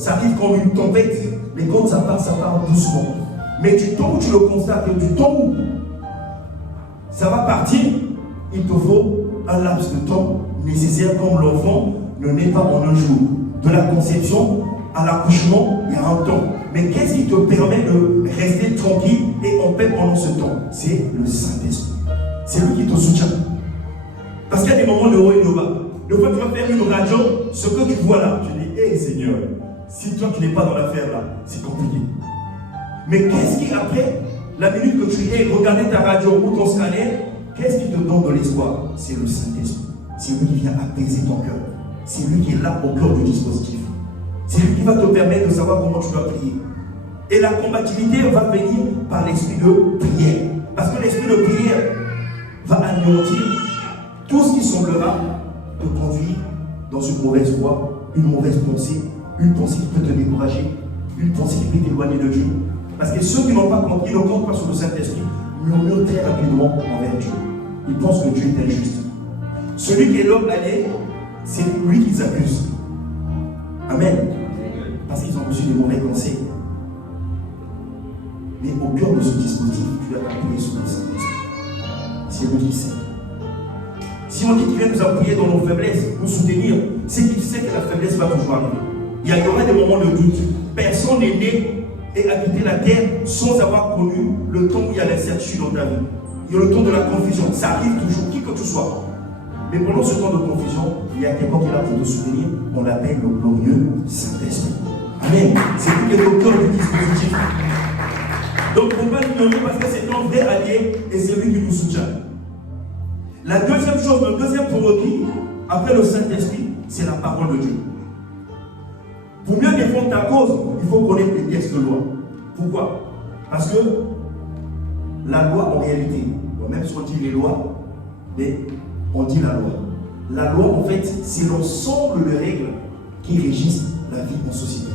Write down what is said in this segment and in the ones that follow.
Ça arrive comme une tempête, mais quand ça part doucement. Mais du temps où tu le constates, et du temps où ça va partir, il te faut un laps de temps nécessaire, comme l'enfant ne naît pas en un jour. De la conception à l'accouchement, il y a un temps. Mais qu'est-ce qui te permet de rester tranquille et en paix pendant ce temps? C'est le Saint-Esprit. C'est lui qui te soutient. Parce qu'il y a des moments de haut et de bas. Des fois, tu vas faire une radio, ce que tu vois là, tu dis, hé Seigneur, si toi tu n'es pas dans l'affaire là, c'est compliqué. Mais qu'est-ce qui, après la minute que tu es, regarder ta radio ou ton scanner, qu'est-ce qui te donne de l'espoir? C'est le Saint-Esprit. C'est lui qui vient apaiser ton cœur. C'est lui qui est là au cœur du dispositif. C'est lui qui va te permettre de savoir comment tu dois prier. Et la combativité va venir par l'esprit de prière. Parce que l'esprit de prière va anéantir tout ce qui semblera te conduire dans une mauvaise voie, une mauvaise pensée, une pensée qui peut te décourager, une pensée qui peut t'éloigner de Dieu. Parce que ceux qui n'ont pas compris, ne comptent pas sur le Saint-Esprit, murmurent très rapidement envers Dieu. Ils pensent que Dieu est injuste. Celui qui est l'homme allié, c'est lui qu'ils accusent. Amen. Parce qu'ils ont reçu des mauvais conseils. Mais au cœur de ce dispositif, tu dois appuyer sur le Saint-Esprit. C'est lui qui sait. Si on dit qu'il vient nous appuyer dans nos faiblesses, nous soutenir, c'est qu'il sait que la faiblesse va toujours arriver. Il y aura des moments de doute. Personne n'est né et a quitté la terre sans avoir connu le temps où il y a l'incertitude dans ta vie. Il y a le temps de la confusion. Ça arrive toujours, qui que tu sois. Mais pendant ce temps de confusion, il y a quelqu'un qui est là pour te soutenir. On l'appelle le glorieux Saint-Esprit. Amen. C'est lui qui est au cœur du dispositif. Donc, on va l'ignorer parce que c'est un vrai allié et c'est lui qui nous soutient. La deuxième chose, le deuxième prérequis, après le Saint-Esprit, c'est la parole de Dieu. Pour mieux défendre ta cause, il faut connaître les textes de loi. Pourquoi? Parce que la loi, en réalité, même si on dit les lois, mais on dit la loi. La loi, en fait, c'est l'ensemble de règles qui régissent la vie en société.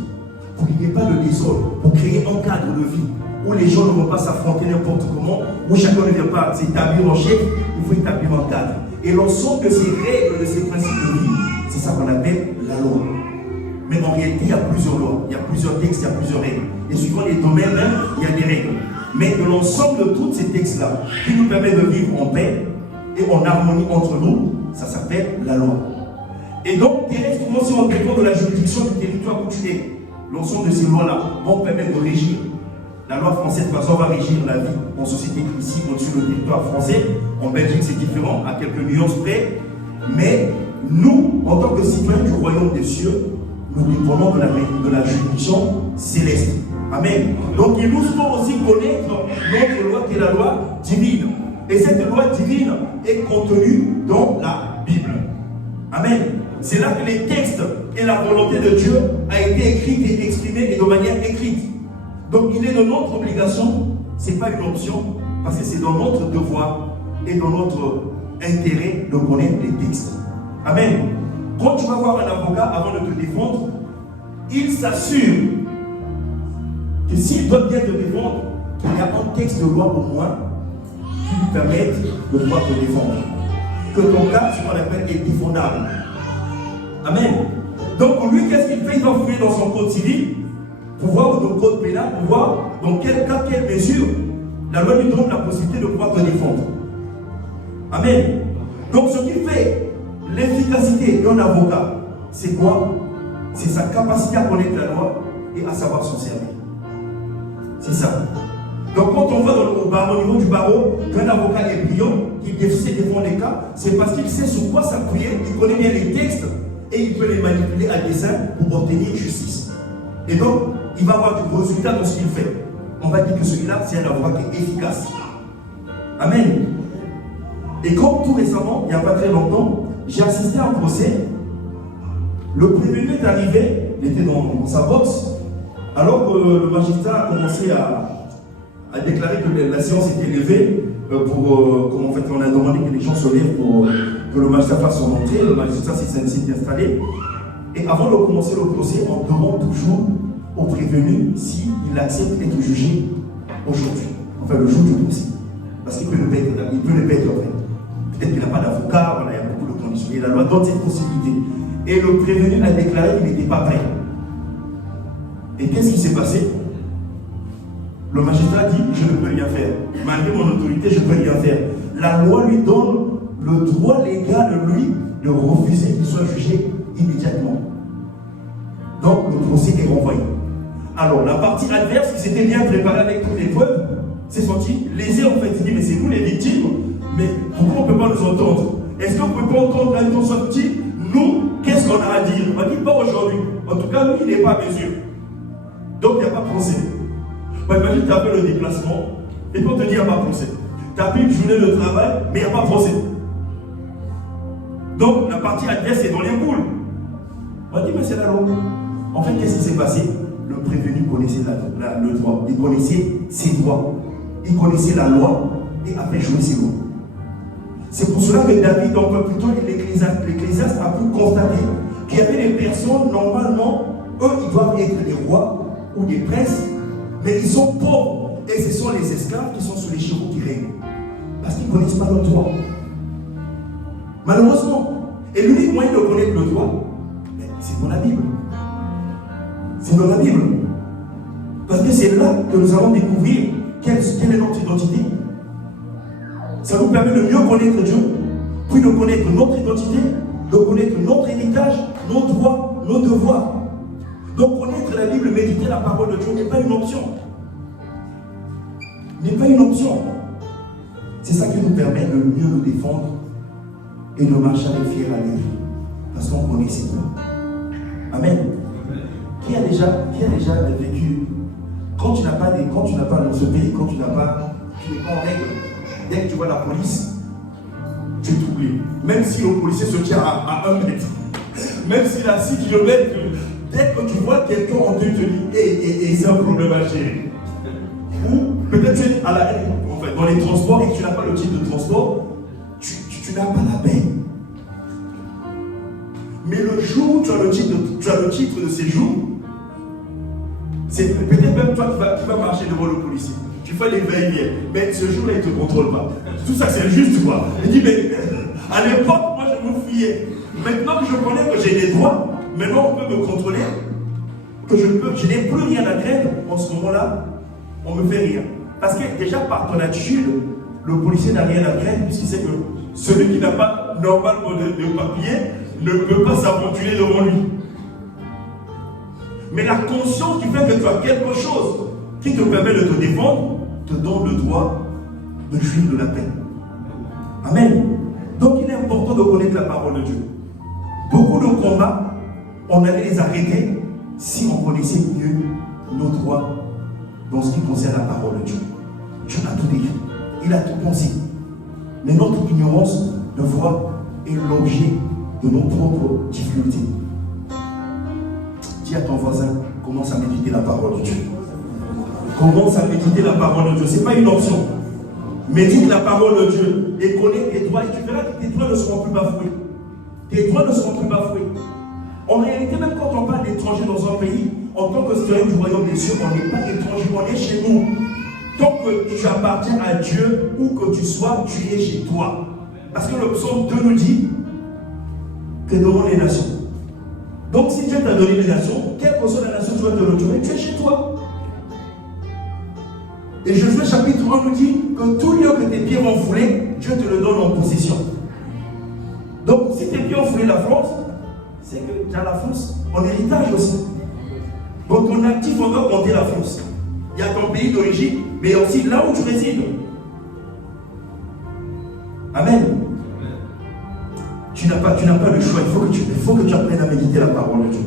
Pour qu'il n'y ait pas de désordre, pour créer un cadre de vie où les gens ne vont pas s'affronter n'importe comment, où chacun ne vient pas s'établir en chef, il faut établir un cadre. Et l'ensemble de ces règles, de ces principes de vie, c'est ça qu'on appelle la loi. Mais en réalité, il y a plusieurs lois, il y a plusieurs textes, il y a plusieurs règles. Et suivant les domaines, il y a des règles. Mais de l'ensemble de tous ces textes-là, qui nous permettent de vivre en paix et en harmonie entre nous, ça s'appelle la loi. Et donc, directement, si on dépend de la juridiction du territoire où tu es, l'ensemble de ces lois-là vont permettre de régir. La loi française, par exemple, va régir la vie en société ici, au-dessus du territoire français. En Belgique, c'est différent, à quelques nuances près. Mais nous, en tant que citoyens du royaume des cieux, nous dépendons de la juridiction céleste. Amen. Donc, il nous faut aussi connaître notre loi qui est la loi divine. Et cette loi divine est contenue dans la Bible. Amen. C'est là que les textes et la volonté de Dieu a été écrite et exprimée et de manière écrite. Donc il est de notre obligation, ce n'est pas une option, parce que c'est dans notre devoir et dans notre intérêt de connaître les textes. Amen. Quand tu vas voir un avocat avant de te défendre, il s'assure que s'il doit bien te défendre, qu'il y a un texte de loi au moins qui lui permette de pouvoir te défendre. Que ton cas, ce qu'on appelle, est défendable. Amen. Donc lui, qu'est-ce qu'il fait? Il va fouiller dans son code civil pour voir, dans le code pénal, pour voir dans quel cas, quelle mesure la loi lui donne la possibilité de pouvoir te défendre. Amen. Donc ce qui fait l'efficacité d'un avocat, c'est quoi? C'est sa capacité à connaître la loi et à savoir s'en servir. C'est ça. Donc quand on va au niveau du barreau, qu'un avocat est brillant, qu'il sait défendre les cas, c'est parce qu'il sait sur quoi s'appuyer, il connaît bien les textes et il peut les manipuler à dessein pour obtenir justice. Et donc, il va avoir du résultat dans ce qu'il fait. On va dire que celui-là, c'est un avocat qui est efficace. Amen. Et comme tout récemment, il n'y a pas très longtemps, j'ai assisté à un procès. Le prévenu est arrivé, il était dans sa boxe, alors que le magistrat a commencé à déclarer que la séance était levée comme en fait on a demandé que les gens se lèvent pour que le magistrat fasse son entrée. Le magistrat s'est installé. Et avant de commencer le procès, on demande toujours au prévenu s'il accepte d'être jugé aujourd'hui, enfin le jour du procès. Parce qu'il peut ne pas être là, il peut ne pas être en fait. Peut-être qu'il n'a pas d'avocat, voilà, il y a beaucoup de conditions. Et la loi donne cette possibilité. Et le prévenu a déclaré qu'il n'était pas prêt. Et qu'est-ce qui s'est passé? Le magistrat dit, je ne peux rien faire. Malgré mon autorité, je ne peux rien faire. La loi lui donne le droit légal, lui, de refuser qu'il soit jugé immédiatement. Donc, le procès est renvoyé. Alors, la partie adverse, qui s'était bien préparée avec toutes les preuves, s'est sentie lésée en fait. Il dit, mais c'est nous les victimes, mais pourquoi on ne peut pas nous entendre? Est-ce que vous ne pouvez pas entendre quand ils sont sortis? Nous, qu'est-ce qu'on a à dire? On ne dit pas aujourd'hui. En tout cas, nous, il n'est pas à mesure. Donc, il n'y a pas de procès. Bah, imagine, tu as fait le déplacement, et puis on te dit, il n'y a pas de procès. Tu as fait une journée de travail, mais il n'y a pas de procès. Donc, la partie adverse est dans les boules. On dit, mais c'est la loi. En fait, qu'est-ce qui s'est passé? Le prévenu connaissait le droit. Il connaissait ses droits. Il connaissait la loi et a fait jouer ses lois. C'est pour cela que David, donc plutôt l'Ecclésiaste a pu constater qu'il y avait des personnes, normalement, eux, ils doivent être des rois ou des princes, mais ils sont pauvres. Et ce sont les esclaves qui sont sous les chevaux qui règnent. Parce qu'ils ne connaissent pas leur droit. Malheureusement. Et l'unique moyen de connaître le droit, c'est dans la Bible. C'est dans la Bible. Parce que c'est là que nous allons découvrir quelle est notre identité. Ça nous permet de mieux connaître Dieu, puis de connaître notre identité, de connaître notre héritage, nos droits, nos devoirs. Donc connaître la Bible, méditer la parole de Dieu n'est pas une option. N'est pas une option. C'est ça qui nous permet de mieux nous défendre et de marcher avec fier à lui. Parce qu'on connaît ses droits. Amen. Qui a déjà vécu, quand tu n'as pas dans ce pays, quand tu n'es pas en règle, dès que tu vois la police, tu t'oublies. Même si le policier se tient à 1 mètre, même s'il a 6 km, dès que tu vois quelqu'un en deux, tu te dis, et c'est un problème à gérer. Ou peut-être tu es dans les transports et que tu n'as pas le titre de transport, tu n'as pas la paix. Mais le jour où tu as le titre de séjour, c'est peut-être même toi qui vas marcher devant le policier. Tu fais les veilles, mais ce jour-là, il ne te contrôle pas. Tout ça, c'est juste, quoi. Il dit, mais à l'époque, moi, je me fuyais. Maintenant que je connais que j'ai des droits, maintenant, on peut me contrôler, que je n'ai plus rien à craindre. En ce moment-là, on me fait rien. Parce que déjà, par ton attitude, le policier n'a rien à craindre, puisqu'il sait que celui qui n'a pas normalement de papier ne peut pas s'aventurer devant lui. Mais la conscience qui fait que tu as quelque chose qui te permet de te défendre, te donne le droit de jouir de la paix. Amen. Donc il est important de connaître la parole de Dieu. Beaucoup de combats, on allait les arrêter si on connaissait mieux nos droits dans ce qui concerne la parole de Dieu. Dieu a tout écrit, il a tout pensé. Mais notre ignorance de foi est l'objet de nos propres difficultés. Dis à ton voisin, commence à méditer la parole de Dieu. Commence à méditer la parole de Dieu. Ce n'est pas une option. Médite la parole de Dieu et connais tes droits et tu verras que tes droits ne seront plus bafoués. Tes droits ne seront plus bafoués. En réalité, même quand on parle d'étranger dans un pays, en tant que citoyen du royaume des cieux, on n'est pas étranger, on est chez nous. Tant que tu appartiens à Dieu, où que tu sois, tu es chez toi. Parce que le psaume 2 nous dit que devant les nations. Donc si Dieu t'a donné les nations, quelle que soit la nation, tu vas te retrouver, tu es chez toi. Et Josué chapitre 1 nous dit que tout lieu que tes pieds vont fouler, Dieu te le donne en possession. Donc si tes pieds ont foulé la France, c'est que tu as la France en héritage aussi. Donc ton actif, on va compter la France. Il y a ton pays d'origine, mais aussi là où tu résides. Amen. Tu n'as pas le choix. Il faut que tu apprennes à méditer la parole de Dieu.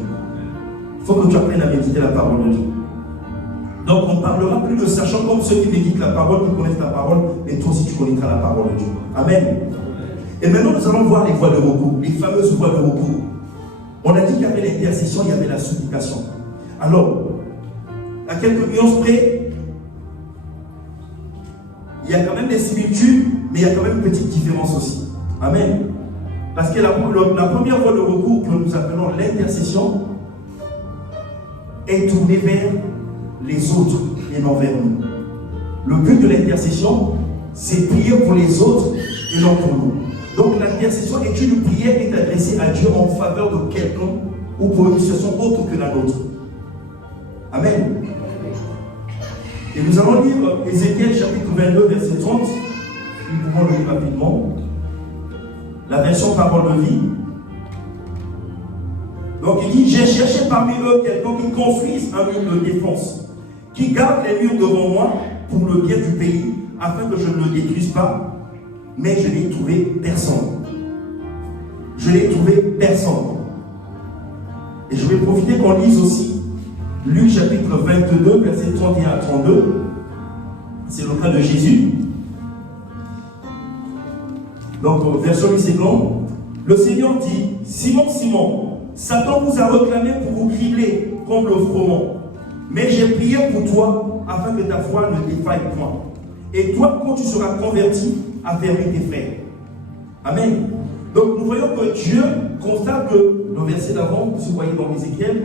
Il faut que tu apprennes à méditer la parole de Dieu. Donc on ne parlera plus de sachant comme ceux qui méditent la parole, qui connaissent la parole, mais toi aussi tu connaîtras la parole de Dieu. Amen. Et maintenant nous allons voir les voies de recours, les fameuses voies de recours. On a dit qu'il y avait l'intercession, il y avait la supplication. Alors, à quelques nuances près, il y a quand même des similitudes, mais il y a quand même une petite différence aussi. Amen. Parce que la première voie de recours que nous appelons l'intercession est tournée vers les autres et non vers nous. Le but de l'intercession, c'est prier pour les autres et non pour nous. Donc l'intercession est une prière qui est adressée à Dieu en faveur de quelqu'un ou pour une situation autre que la nôtre. Amen. Et nous allons lire Ézéchiel chapitre 22, verset 30. Nous pouvons le lire rapidement. La version parole de vie. Donc il dit, j'ai cherché parmi eux quelqu'un qui construise un mur de défense, qui garde les murs devant moi pour le bien du pays, afin que je ne le détruise pas, mais je n'ai trouvé personne. Je n'ai trouvé personne. Et je vais profiter qu'on lise aussi Luc chapitre 22, verset 31 à 32. C'est le cas de Jésus. Donc, version lycéenne, le Seigneur dit, Simon, Simon, Satan vous a réclamé pour vous cribler comme le froment. Mais j'ai prié pour toi afin que ta foi ne défaille point. Et toi, quand tu seras converti, affermis tes frères. Amen. Donc nous voyons que Dieu constate que, le verset d'avant, si vous voyez dans Ézéchiel,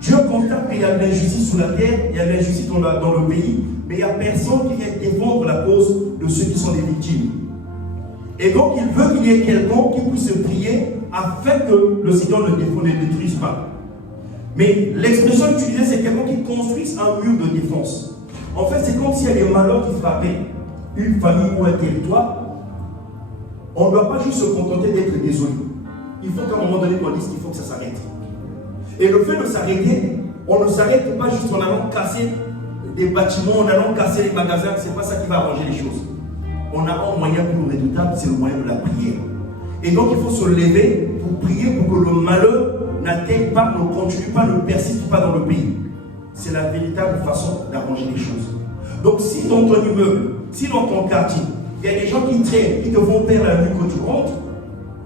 Dieu constate qu'il y a de l'injustice sur la terre, il y a de l'injustice dans le pays, mais il n'y a personne qui vient défendre la cause de ceux qui sont des victimes. Et donc il veut qu'il y ait quelqu'un qui puisse prier afin que le Seigneur ne détruise pas. Mais l'expression utilisée, c'est quelqu'un qui construise un mur de défense. En fait, c'est comme s'il y a des malheurs qui frappaient une famille ou un territoire. On ne doit pas juste se contenter d'être désolé. Il faut qu'à un moment donné, on dise qu'il faut que ça s'arrête. Et le fait de s'arrêter, on ne s'arrête pas juste en allant casser des bâtiments, en allant casser les magasins, ce n'est pas ça qui va arranger les choses. On a un moyen plus redoutable, c'est le moyen de la prière. Et donc il faut se lever pour prier pour que le malheur n'atteigne pas, ne continue pas, ne persiste pas dans le pays. C'est la véritable façon d'arranger les choses. Donc si dans ton immeuble, si dans ton quartier, il y a des gens qui traînent, qui te font perdre la nuit que tu rentres,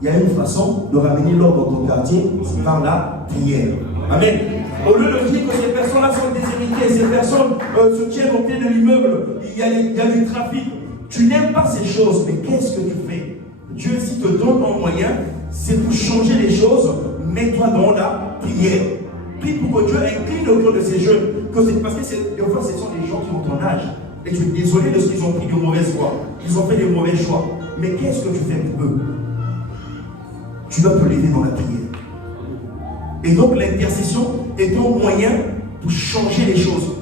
il y a une façon de ramener l'ordre dans ton quartier, c'est par la prière. Amen. Au lieu de dire que ces personnes-là sont déshéritées, ces personnes se tiennent au pied de l'immeuble, il y a du trafic. Tu n'aimes pas ces choses, mais qu'est-ce que tu fais? Dieu, s'il te donne un moyen, c'est pour changer les choses, mets-toi dans la prière. Prie pour que Dieu incline le cœur de ces jeunes. Parce que des fois, ce sont des gens qui ont ton âge. Et tu es désolé de ce qu'ils ont pris de mauvaises voies. Ils ont fait des mauvais choix. Mais qu'est-ce que tu fais pour eux? Tu dois te lever dans la prière. Et donc l'intercession est un moyen pour changer les choses.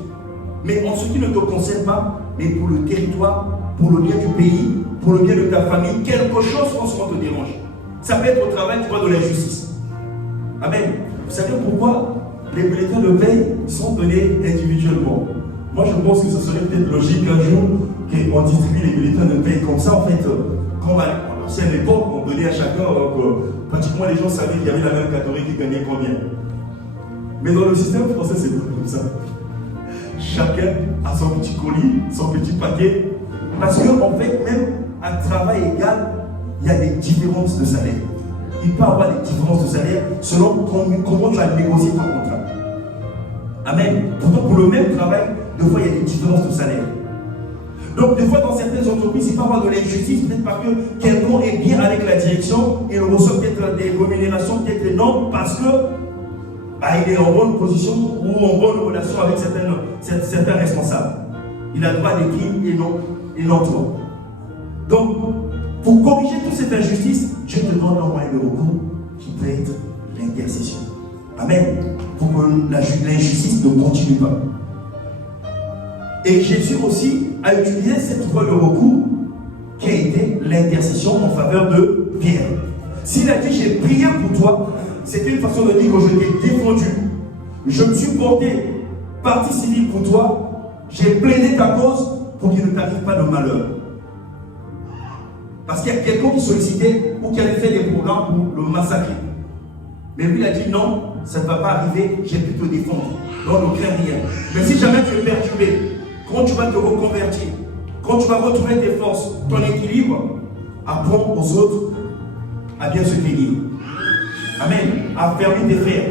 Mais en ce qui ne te concerne pas, mais pour le territoire, pour le bien du pays, pour le bien de ta famille, quelque chose franchement te dérange. Ça peut être au travail, tu vois de l'injustice. Amen. Vous savez pourquoi les bulletins de paie sont donnés individuellement? Moi je pense que ce serait peut-être logique un jour qu'on distribue les bulletins de paie comme ça. En fait, comme à l'ancienne époque, on donnait à chacun, pratiquement les gens savaient qu'il y avait la même catégorie qui gagnait combien. Mais dans le système français, c'est pas comme ça. Chacun a son petit colis, son petit paquet. Parce qu'en fait, même à travail égal, il y a des différences de salaire. Il peut y avoir des différences de salaire selon comment tu as négocié ton contrat. Amen. Pourtant, pour le même travail, des fois, il y a des différences de salaire. Donc, des fois, dans certaines entreprises, il peut y avoir de l'injustice, peut-être parce que quelqu'un est bien avec la direction, il reçoit peut-être des rémunérations peut-être énormes parce que il est en bonne position ou en bonne relation avec certains responsables. Il a droit des primes et non toi. Donc, pour corriger toute cette injustice, Dieu te donne un moyen de recours qui peut être l'intercession. Amen. Pour que l'injustice ne continue pas. Et Jésus aussi a utilisé cette voie de recours qui a été l'intercession en faveur de Pierre. S'il a dit j'ai prié pour toi, c'était une façon de dire que je t'ai défendu. Je me suis porté partie civile pour toi. J'ai plaidé ta cause pour qu'il ne t'arrive pas de malheur. Parce qu'il y a quelqu'un qui sollicitait ou qui avait fait des programmes pour le massacrer. Mais lui, il a dit non, ça ne va pas arriver, j'ai pu te défendre. Donc ne crains rien. Mais si jamais tu es perturbé, quand tu vas te reconvertir, quand tu vas retrouver tes forces, ton équilibre, apprends aux autres à bien se tenir. Amen. À fermer tes frères.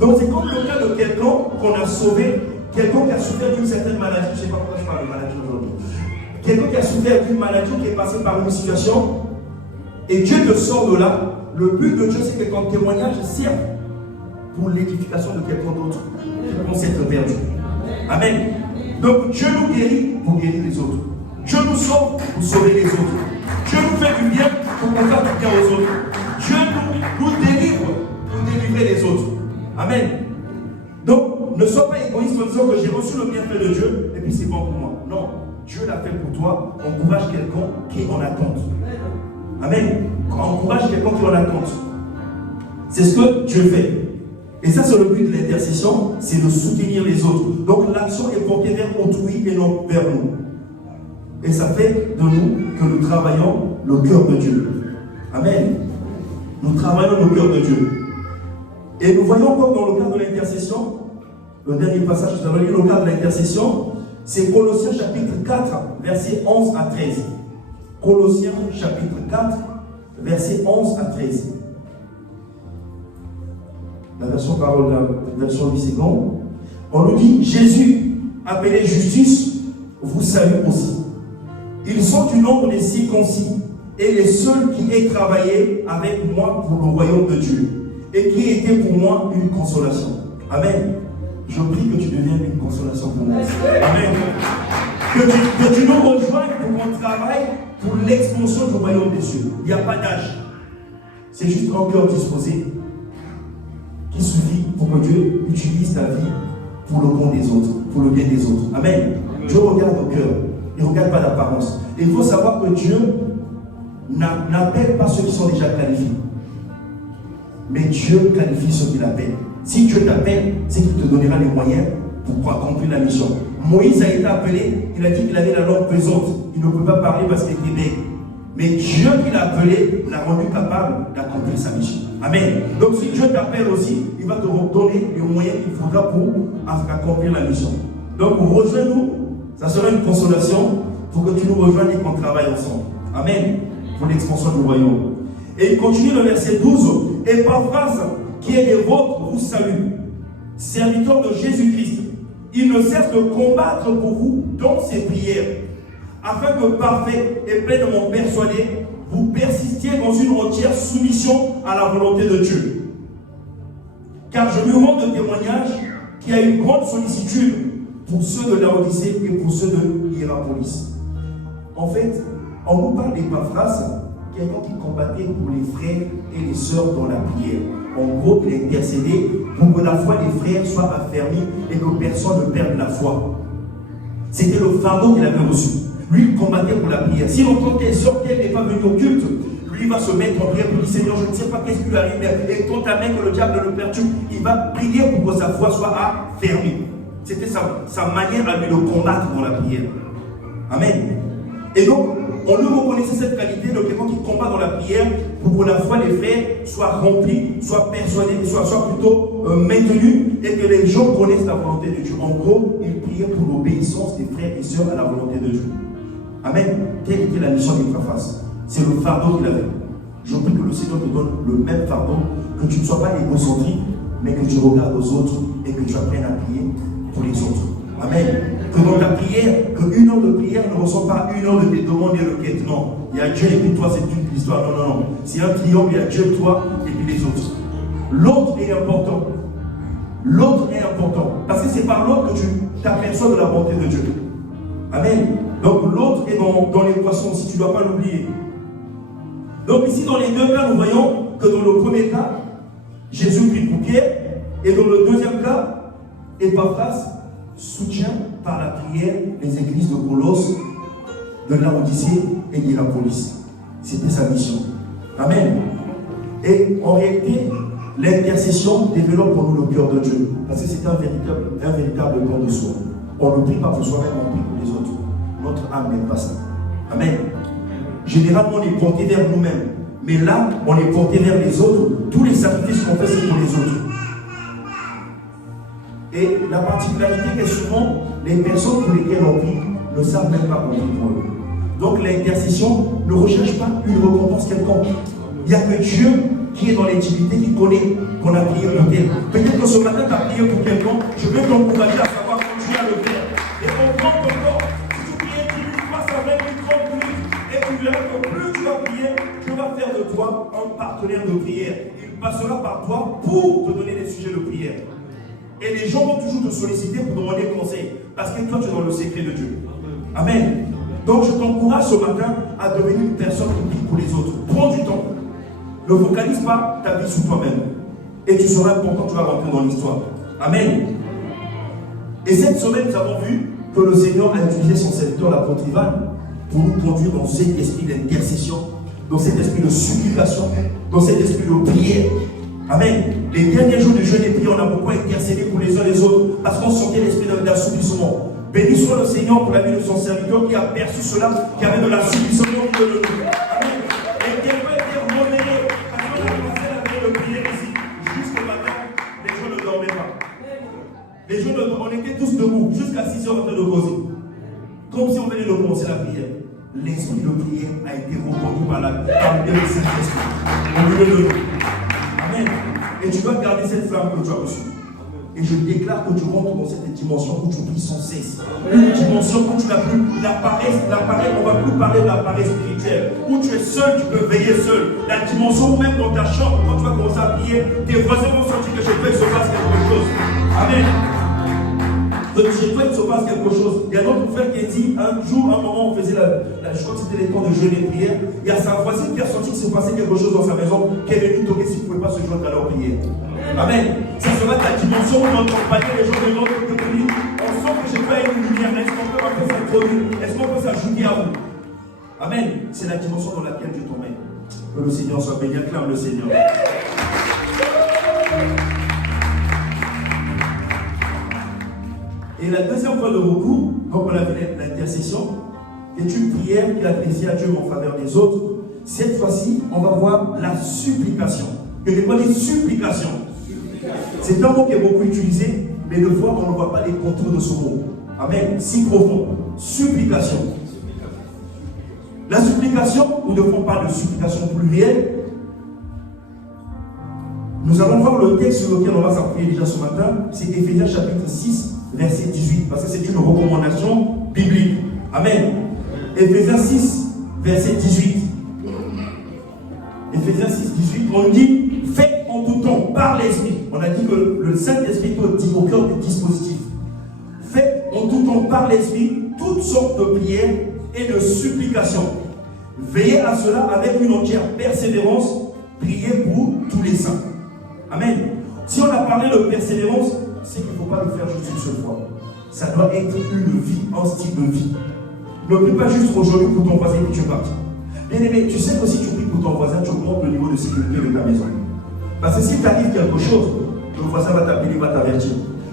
Donc c'est comme le cas de quelqu'un qu'on a sauvé, quelqu'un qui a souffert d'une certaine maladie. Je ne sais pas pourquoi je parle de maladie aujourd'hui. Quelqu'un qui a souffert d'une maladie, qui est passé par une situation, et Dieu te sort de là. Le but de Dieu, c'est que ton témoignage serve pour l'édification de quelqu'un d'autre qui vont s'être perdu. Amen. Donc Dieu nous guérit pour guérir les autres. Dieu nous sauve pour sauver les autres. Dieu nous fait du bien pour faire du bien aux autres. Dieu nous délivre pour délivrer les autres. Amen. Donc ne sois pas égoïste en disant que j'ai reçu le bienfait de Dieu et puis c'est bon pour moi. Non, Dieu l'a fait pour toi. Encourage quelqu'un qui est en attente. Amen. Encourage quelqu'un qui est en attente. C'est ce que Dieu fait. Et ça, c'est le but de l'intercession, c'est de soutenir les autres. Donc l'action est portée vers autrui et non vers nous. Et ça fait de nous que nous travaillons le cœur de Dieu. Amen. Nous travaillons le cœur de Dieu. Et nous voyons encore dans le cadre de l'intercession, le dernier passage que nous avons lu, le cadre de l'intercession, c'est Colossiens chapitre 4, versets 11 à 13. Colossiens chapitre 4, versets 11 à 13. La version parole, la version 8 secondes. On nous dit, Jésus, appelé justice, vous salue aussi. Ils sont du nombre des circoncis et les seuls qui aient travaillé avec moi pour le royaume de Dieu et qui étaient pour moi une consolation. Amen. Je prie que tu deviennes une consolation pour moi. Amen. Que tu nous rejoignes pour qu'on travaille pour l'expansion du royaume des cieux. Il n'y a pas d'âge. C'est juste un cœur disposé qui suffit pour que Dieu utilise ta vie pour le bon des autres, pour le bien des autres. Amen. Dieu regarde au cœur. Il ne regarde pas l'apparence. Et il faut savoir que Dieu n'appelle pas ceux qui sont déjà qualifiés. Mais Dieu qualifie ceux qu'il appelle. Si Dieu t'appelle, c'est qu'il te donnera les moyens pour accomplir la mission. Moïse a été appelé, il a dit qu'il avait la langue pesante. Il ne peut pas parler parce qu'il était bête. Mais Dieu qui l'a appelé l'a rendu capable d'accomplir sa mission. Amen. Donc si Dieu t'appelle aussi, il va te donner les moyens qu'il faudra pour accomplir la mission. Donc rejoins-nous, ça sera une consolation pour que tu nous rejoignes et qu'on travaille ensemble. Amen. Pour l'expansion du royaume. Et il continue le verset 12. Et par phrase qui est des vôtres vous salue, serviteur de Jésus-Christ. Il ne cesse de combattre pour vous dans ses prières, afin que parfait et pleinement persuadé, vous persistiez dans une entière soumission à la volonté de Dieu. Car je lui rends de témoignage qu'il y a une grande sollicitude pour ceux de Laodicée et pour ceux de Hiérapolis. En fait, on nous parle d'Épaphras, quelqu'un qui combattait pour les frères et les sœurs dans la prière. En gros, il intercédait pour que la foi des frères soit affermie et que personne ne perde la foi. C'était le fardeau qu'il avait reçu. Lui, il combattait pour la prière. Si l'on telle sœur qu'elle n'est pas venue au culte, lui va se mettre en prière pour dire Seigneur, je ne sais pas qu'est-ce qui lui arrive, et tant ta main que le diable le perturbe, il va prier pour que sa foi soit affermie. C'était sa manière à lui de combattre dans la prière. Amen. Et donc, on lui reconnaissait cette qualité de quelqu'un qui combat dans la prière pour que la foi des frères soit remplie, soit persuadée, soit plutôt maintenue et que les gens connaissent la volonté de Dieu. En gros, il priait pour l'obéissance des frères et sœurs à la volonté de Dieu. Amen. Quelle était la mission d'Épaphras? C'est le fardeau qu'il avait. Je prie que le Seigneur te donne le même fardeau, que tu ne sois pas égocentrique, mais que tu regardes aux autres et que tu apprennes à prier pour les autres. Amen. Que dans ta prière, qu'une heure de prière ne ressemble pas à une heure de tes demandes et requêtes. Non. Il y a Dieu et puis toi, c'est toute l'histoire. Non, non, non. C'est un triomphe, il y a Dieu, toi et puis les autres. L'autre est important. L'autre est important. Parce que c'est par l'autre que tu t'aperçois de la bonté de Dieu. Amen. Donc l'autre est dans l'équation, si tu ne dois pas l'oublier. Donc ici, dans les deux cas, nous voyons que dans le premier cas, Jésus prie pour Pierre. Et dans le deuxième cas, Épaphras soutient par la prière les églises de Colosse, de Laodicée et d'Hiérapolis. C'était sa mission. Amen. Et en réalité, l'intercession développe pour nous le cœur de Dieu. Parce que c'est un véritable don de soi. On ne prie pas pour soi-même, on prie pour les autres. Notre âme n'aime pas ça. Amen. Généralement, on est porté vers nous-mêmes. Mais là, on est porté vers les autres. Tous les sacrifices qu'on fait, c'est pour les autres. Et la particularité est que souvent, les personnes pour lesquelles on prie ne savent même pas qu'on prie pour eux. Donc l'intercession ne recherche pas une récompense quelconque. Il n'y a que Dieu qui est dans l'intimité, qui connaît qu'on a prié pour elle. Peut-être que ce matin, tu as prié pour quelqu'un, je veux t'encourager à savoir continuer à le faire. Et on prend encore, si tu priais 10 minutes, passe avec 30 minutes, et tu verras que plus tu vas prier, Dieu va faire de toi un partenaire de prière. Il passera par toi pour te donner des sujets de prière. Et les gens vont toujours te solliciter pour te demander conseil. Parce que toi, tu es dans le secret de Dieu. Amen. Donc, je t'encourage ce matin à devenir une personne qui prie pour les autres. Prends du temps. Ne focalise pas ta vie sur toi-même. Et tu seras important, tu vas rentrer dans l'histoire. Amen. Et cette semaine, nous avons vu que le Seigneur a utilisé son serviteur, l'apôtre Ivan, pour nous conduire dans cet esprit d'intercession, dans cet esprit de supplication, dans cet esprit de prière. Amen. Les derniers jours de jeûne et prière, on a beaucoup intercédé pour les uns et les autres parce qu'on sentait l'esprit d'assouplissement. Béni soit le Seigneur pour la vie de son serviteur qui a perçu cela, qui avait de l'assouplissement au milieu de nous. Amen. Et qui a été modéré parce qu'on a commencé la veille de prière ici. Jusqu'au matin, les gens ne dormaient pas. Les gens, on était tous debout jusqu'à 6 heures en train de causer. Comme si on venait de commencer la prière. L'esprit de prière a été reconnu par le Saint-Esprit au milieu de nous. Amen. Et tu dois garder cette flamme que tu as reçue. Et je déclare que tu rentres dans cette dimension où tu pries sans cesse. Une dimension où tu n'as plus l'appareil, on ne va plus parler de l'appareil spirituel. Où tu es seul, tu peux veiller seul. La dimension où même dans ta chambre, quand tu vas commencer à prier, tes voisins vont sentir que chez toi il se passe quelque chose. Amen. Donc chez toi il se passe quelque chose. Il y a notre frère qui a dit, un jour, un moment, on faisait je crois que c'était les temps de jeûne et prière. Il y a sa voisine qui a senti qu'il se passait quelque chose dans sa maison, qui est venue toquer s'il ne pouvait pas se joindre à leur prière. Amen. Ça sera ta dimension où dans ton panier, les gens de l'autre côté de lui, on sent que chez toi il y a une lumière. Est-ce qu'on peut après s'introduire? Est-ce qu'on peut s'ajouter à vous? Amen. C'est la dimension dans laquelle Dieu t'emmène. Que le Seigneur soit béni. Acclame le Seigneur. Et la deuxième fois de recours, donc on a vu l'intercession, est une prière qui est adressée à Dieu en faveur des autres. Cette fois-ci, on va voir la supplication. Et je dis supplication. C'est un mot qui est beaucoup utilisé, mais de fois on ne voit pas les contours de ce mot. Amen. Si profond. Supplication. La supplication, nous devons parler de supplication plurielle. Nous allons voir le texte sur lequel on va s'appuyer déjà ce matin. C'est Éphésiens chapitre 6, verset 18. Parce que c'est une recommandation biblique. Amen. Éphésiens 6, verset 18. Éphésiens 6, 18, on dit faites en tout temps par l'Esprit. On a dit que le Saint-Esprit est au cœur du dispositif. Faites en tout temps par l'Esprit toutes sortes de prières et de supplications. Veillez à cela avec une entière persévérance. Priez pour tous les saints. Amen. Si on a parlé de persévérance, c'est qu'il ne faut pas le faire juste une seule fois. Ça doit être une vie, un style de vie. Ne prie pas juste aujourd'hui pour ton voisin et tu es parti. Bien aimé, tu sais que si tu pries pour ton voisin, tu augmentes le niveau de sécurité de ta maison. Parce que si t'arrive quelque chose, le voisin va t'appeler, il va t'avertir.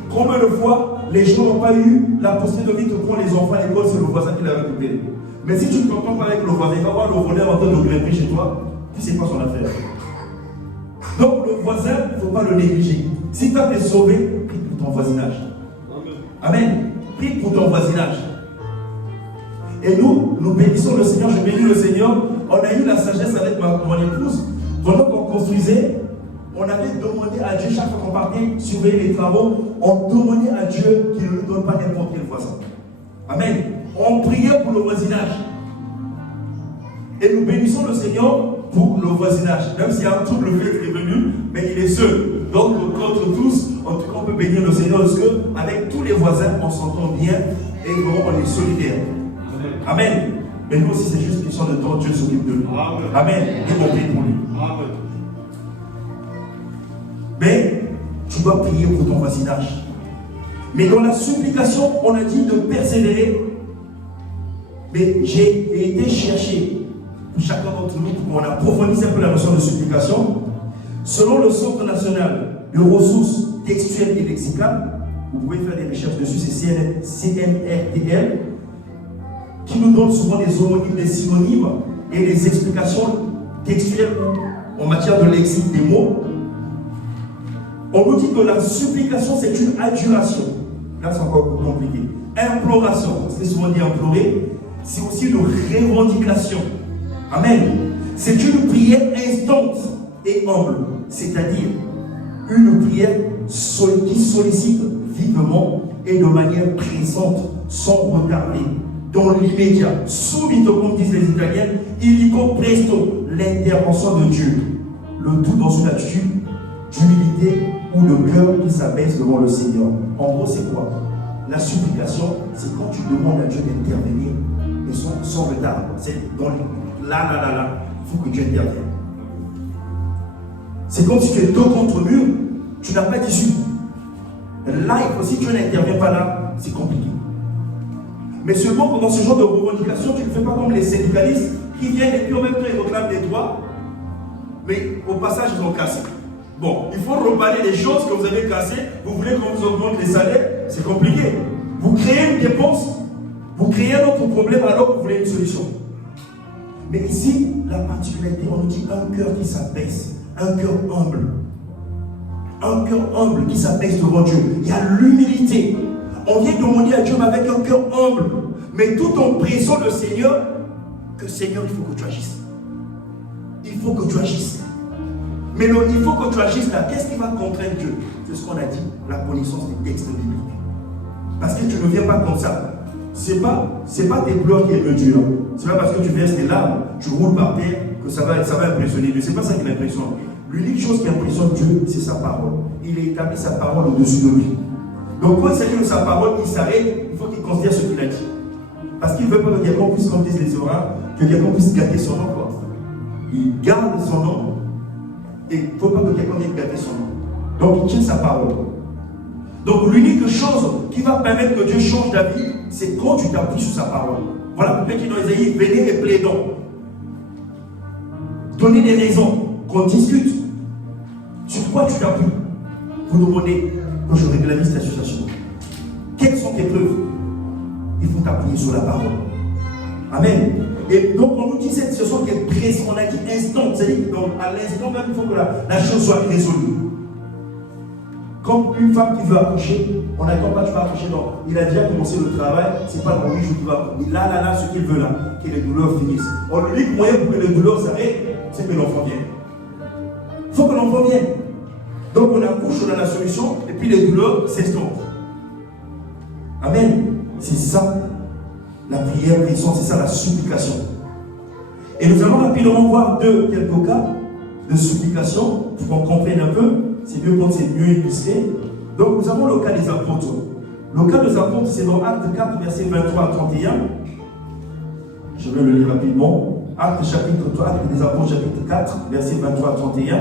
Combien de fois, les gens n'ont pas eu la possibilité de venir te prendre les enfants à l'école, c'est le voisin qui l'a récupéré. Mais si tu ne t'entends pas avec le voisin, il va voir le voleur en train de grimper chez toi, tu sais pas son affaire. Donc le voisin, il ne faut pas le négliger. Si tu as été sauvé, prie pour ton voisinage. Amen. Prie pour ton voisinage. Et nous bénissons le Seigneur, je bénis le Seigneur. On a eu la sagesse avec mon épouse. Pendant qu'on construisait, on avait demandé à Dieu, chaque fois qu'on partait surveiller les travaux, on demandait à Dieu qu'il ne nous donne pas n'importe quel voisin. Amen. On priait pour le voisinage. Et nous bénissons le Seigneur pour le voisinage. Même s'il y a un trouble qui est venu, mais il est seul. Donc, contre tous, en tout cas, on peut bénir le Seigneur parce qu'avec tous les voisins, on s'entend bien et vraiment, on est solidaires. Amen. Mais nous aussi, c'est juste une question de temps. Dieu s'occupe de nous. Amen. Et on prie pour lui. Amen. Mais tu dois prier pour ton voisinage. Mais dans la supplication, on a dit de persévérer. Mais j'ai été chercher pour chacun d'entre nous pour qu'on approfondisse un peu la notion de supplication. Selon le Centre national de ressources textuelles et lexicales, vous pouvez faire des recherches dessus, c'est CNRTL, qui nous donne souvent des homonymes, des synonymes et des explications textuelles en matière de lexique des mots. On nous dit que la supplication, c'est une adjuration. Là, c'est encore plus compliqué. Imploration, c'est souvent dit implorer, c'est aussi une revendication. Amen. C'est une prière instante et humble, c'est-à-dire une prière qui sollicite vivement et de manière pressante, sans retarder, dans l'immédiat, subito, comme disent les Italiens, illico presto, l'intervention de Dieu. Le tout dans une attitude d'humilité ou le cœur qui s'abaisse devant le Seigneur. En gros, c'est quoi? La supplication, c'est quand tu demandes à Dieu d'intervenir et sans retard. C'est dans là, il faut que Dieu intervienne. C'est comme si tu es dos contre mur, tu n'as pas d'issue. Là, si tu n'interviens pas là, c'est compliqué. Mais seulement dans ce genre de revendication, tu ne fais pas comme les syndicalistes qui viennent et puis en même temps ils réclament des droits, mais au passage ils ont cassé. Bon, il faut reparler des choses que vous avez cassées. Vous voulez qu'on vous augmente les salaires, c'est compliqué. Vous créez une dépense, vous créez un autre problème alors que vous voulez une solution. Mais ici, la particularité, on nous dit un cœur qui s'abaisse, un cœur humble. Un cœur humble qui s'abaisse devant Dieu. Il y a l'humilité. On vient demander à Dieu, mais avec un cœur humble. Mais tout en pressant le Seigneur, que Seigneur, il faut que tu agisses. Il faut que tu agisses. Mais il faut que tu agisses là. Qu'est-ce qui va contraindre Dieu? C'est ce qu'on a dit, la connaissance des textes bibliques. Parce que tu ne viens pas comme ça. C'est pas tes pleurs qui aiment Dieu. C'est pas parce que tu verses tes larmes, tu roules par terre, que ça va impressionner Dieu. C'est pas ça qui l'impressionne. L'unique chose qui impressionne Dieu, c'est sa parole. Il a établi sa parole au-dessus de lui. Donc quand il s'agit de sa parole, il s'arrête, il faut qu'il considère ce qu'il a dit. Parce qu'il ne veut pas que quelqu'un puisse compter les oracles, que quelqu'un puisse gâter son nom. Quoi. Il garde son nom, et il ne faut pas que quelqu'un vienne gâter son nom. Donc il tient sa parole. Donc l'unique chose qui va permettre que Dieu change d'avis, c'est quand tu t'appuies sur sa parole. Voilà pourquoi il dit dans Isaïe, venez et plaidons. Donnez des raisons, qu'on discute. Sur quoi tu t'appuies pour demander que je régularise ta situation? Quelles sont tes preuves? Il faut t'appuyer sur la parole. Amen. Et donc on nous dit que ce sont des presses, on a dit instant, c'est-à-dire qu'à l'instant même, il faut que la chose soit résolue. Comme une femme qui veut accoucher, on n'attend pas, tu vas accoucher, non. Il a déjà commencé le travail, c'est pas dans 8 jours qu'il va accoucher. Là, ce qu'il veut là, que les douleurs finissent. L'unique moyen pour que les douleurs s'arrêtent, c'est que l'enfant vienne. Il faut que l'enfant vienne. Donc on accouche, on a la solution, et puis les douleurs s'estompent. Amen. C'est ça la prière puissante, c'est ça la supplication. Et nous allons rapidement voir quelques cas de supplication pour qu'on comprenne un peu. C'est mieux quand c'est mieux illustré. Donc nous avons le cas des apôtres. Le cas des apôtres, c'est dans Actes 4, versets 23 à 31. Je vais le lire rapidement. Actes des apôtres, chapitre 4, versets 23 à 31.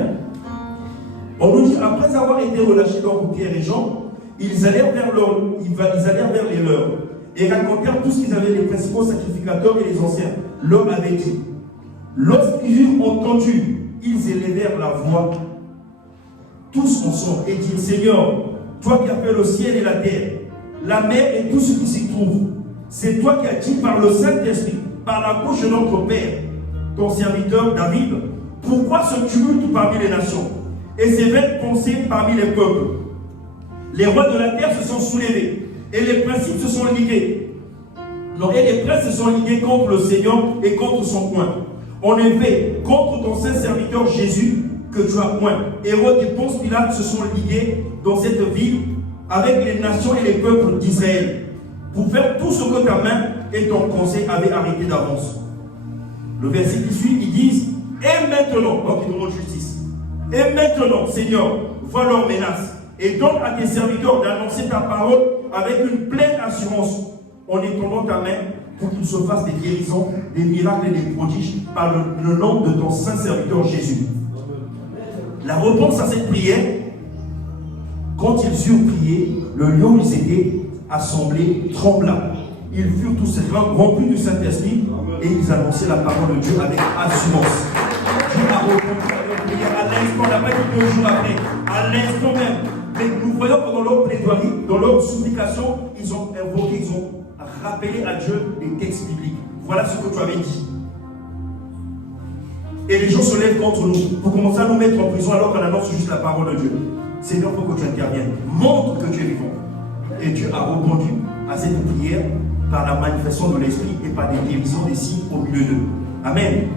On nous dit, après avoir été relâchés dans Pierre et Jean, ils allèrent vers les leurs et racontèrent tout ce qu'ils avaient, les principaux sacrificateurs et les anciens leur avaient dit. Lorsqu'ils eurent entendu, ils élevèrent la voix tous ensemble et dirent, Seigneur, toi qui as fait le ciel et la terre, la mer et tout ce qui s'y trouve, c'est toi qui as dit par le Saint-Esprit, par la bouche de notre Père, ton serviteur David, pourquoi ce tumulte parmi les nations et ces vaines pensées parmi les peuples? Les rois de la terre se sont soulevés et les principes se sont ligués. Non, et les princes se sont ligués contre le Seigneur et contre son coin. En effet, contre ton saint serviteur Jésus, que tu as point. Hérode et Ponce Pilate se sont ligués dans cette ville avec les nations et les peuples d'Israël pour faire tout ce que ta main et ton conseil avaient arrêté d'avance. Le verset qui suit, ils disent, et maintenant, donc ils demandent justice, et maintenant, Seigneur, vois leurs menaces et donne à tes serviteurs d'annoncer ta parole avec une pleine assurance en étendant ta main pour qu'il se fasse des guérisons, des miracles et des prodiges par le nom de ton saint serviteur Jésus. La réponse à cette prière, quand ils eurent prié, le lieu où ils étaient assemblés trembla. Ils furent tous remplis du Saint-Esprit et ils annonçaient la parole de Dieu avec assurance. Dieu a répondu à leur prière à l'instant, on n'a pas dit 2 jours après, à l'instant même. Mais nous voyons que dans leur plaidoirie, dans leur supplication, ils ont invoqué, ils ont rappelé à Dieu les textes bibliques. Voilà ce que tu avais dit. Et les gens se lèvent contre nous pour commencer à nous mettre en prison alors qu'on annonce juste la parole de Dieu. Seigneur, il faut que tu interviennes. Montre que tu es vivant. Et Dieu a répondu à cette prière par la manifestation de l'Esprit et par des guérisons des signes au milieu d'eux. Amen.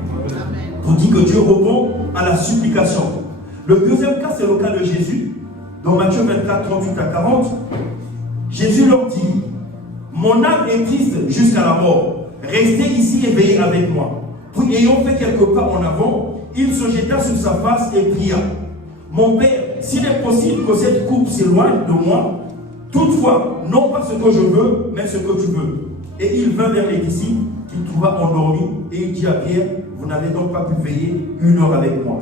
Pour dire que Dieu répond à la supplication. Le deuxième cas, c'est le cas de Jésus. Dans Matthieu 24, 38 à 40, Jésus leur dit, mon âme est triste jusqu'à la mort. Restez ici et veillez avec moi. Puis ayant fait quelques pas en avant, il se jeta sur sa face et pria. Mon Père, s'il est possible que cette coupe s'éloigne de moi, toutefois, non pas ce que je veux, mais ce que tu veux. Et il vint vers les disciples qu'il trouva endormis et il dit à Pierre, vous n'avez donc pas pu veiller 1 heure avec moi.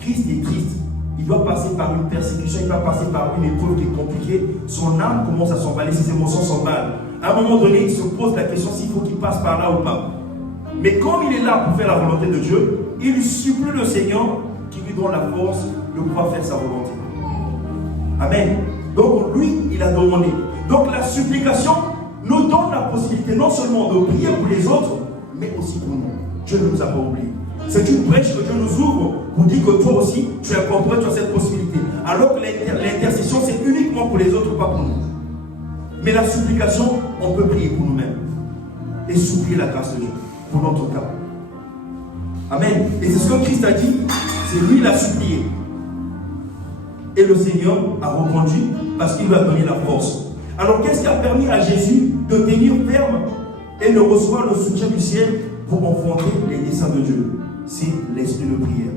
Christ est triste. il doit passer par une persécution, il doit passer par une épreuve qui est compliquée. Son âme commence à s'emballer, ses émotions s'emballent. À un moment donné, il se pose la question s'il faut qu'il passe par là ou pas. Mais comme il est là pour faire la volonté de Dieu, il supplie le Seigneur qui lui donne la force de pouvoir faire sa volonté. Amen. Donc lui, il a demandé. Donc la supplication nous donne la possibilité non seulement de prier pour les autres, mais aussi pour nous. Dieu ne nous a pas oubliés. C'est une brèche que Dieu nous ouvre pour dire que toi aussi, tu es incorporé, tu as cette possibilité. Alors que l'intercession, c'est uniquement pour les autres, pas pour nous. Mais la supplication, on peut prier pour nous-mêmes. Et supplier la grâce de Dieu, pour notre cas. Amen. Et c'est ce que Christ a dit, c'est lui qui l'a supplié. Et le Seigneur a répondu parce qu'il lui a donné la force. Alors qu'est-ce qui a permis à Jésus de tenir ferme et de recevoir le soutien du ciel pour enfanter les desseins de Dieu? C'est l'esprit de prière.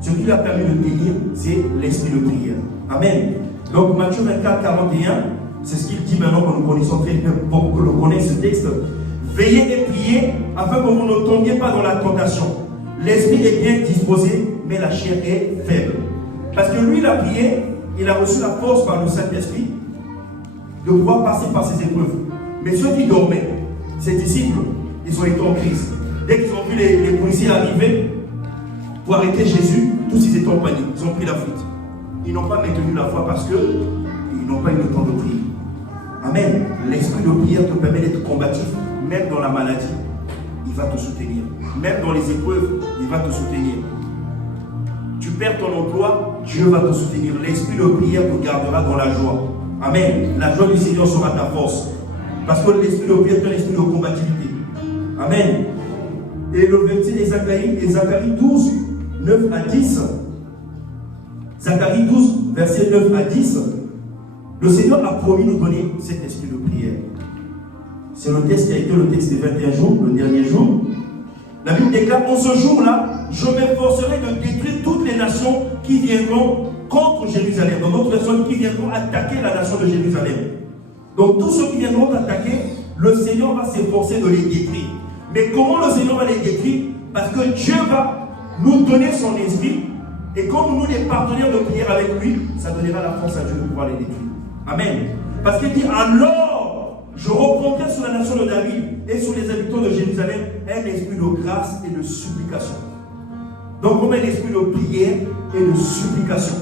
Ce qui lui a permis de tenir, c'est l'esprit de prière. Amen. Donc Matthieu 24, 41, c'est ce qu'il dit maintenant que nous connaissons très bien, pour que l'on connaisse ce texte. Veillez et priez afin que vous ne tombiez pas dans la tentation. L'esprit est bien disposé, mais la chair est faible. Parce que lui, il a prié, il a reçu la force par le Saint-Esprit de pouvoir passer par ces épreuves. Mais ceux qui dormaient, ses disciples, ils ont été en crise. Dès qu'ils ont vu les policiers arriver pour arrêter Jésus, tous ils étaient en panique. Ils ont pris la fuite. Ils n'ont pas maintenu la foi parce qu'ils n'ont pas eu le temps de prier. Amen. L'esprit de prière te permet d'être combatif, même dans la maladie, il va te soutenir. Même dans les épreuves, il va te soutenir. Tu perds ton emploi, Dieu va te soutenir. L'esprit de prière te gardera dans la joie. Amen. La joie du Seigneur sera ta force. Parce que l'esprit de prière est un esprit de combativité. Amen. Et le verset de Zacharie 12, 9 à 10. Zacharie 12, verset 9 à 10. Le Seigneur a promis nous donner cet esprit de prière. C'est le texte qui a été le texte des 21 jours, le dernier jour. La Bible déclare, en ce jour-là, je m'efforcerai de détruire toutes les nations qui viendront contre Jérusalem. Dans d'autres versions, qui viendront attaquer la nation de Jérusalem. Donc tous ceux qui viendront attaquer, le Seigneur va s'efforcer de les détruire. Mais comment le Seigneur va les détruire? Parce que Dieu va nous donner son esprit. Et comme nous, les partenaires de prière avec lui, ça donnera la force à Dieu de pouvoir les détruire. Amen. Parce qu'il dit, alors, je reprendrai sur la nation de David et sur les habitants de Jérusalem un esprit de grâce et de supplication. Donc, comme un esprit de prière et de supplication.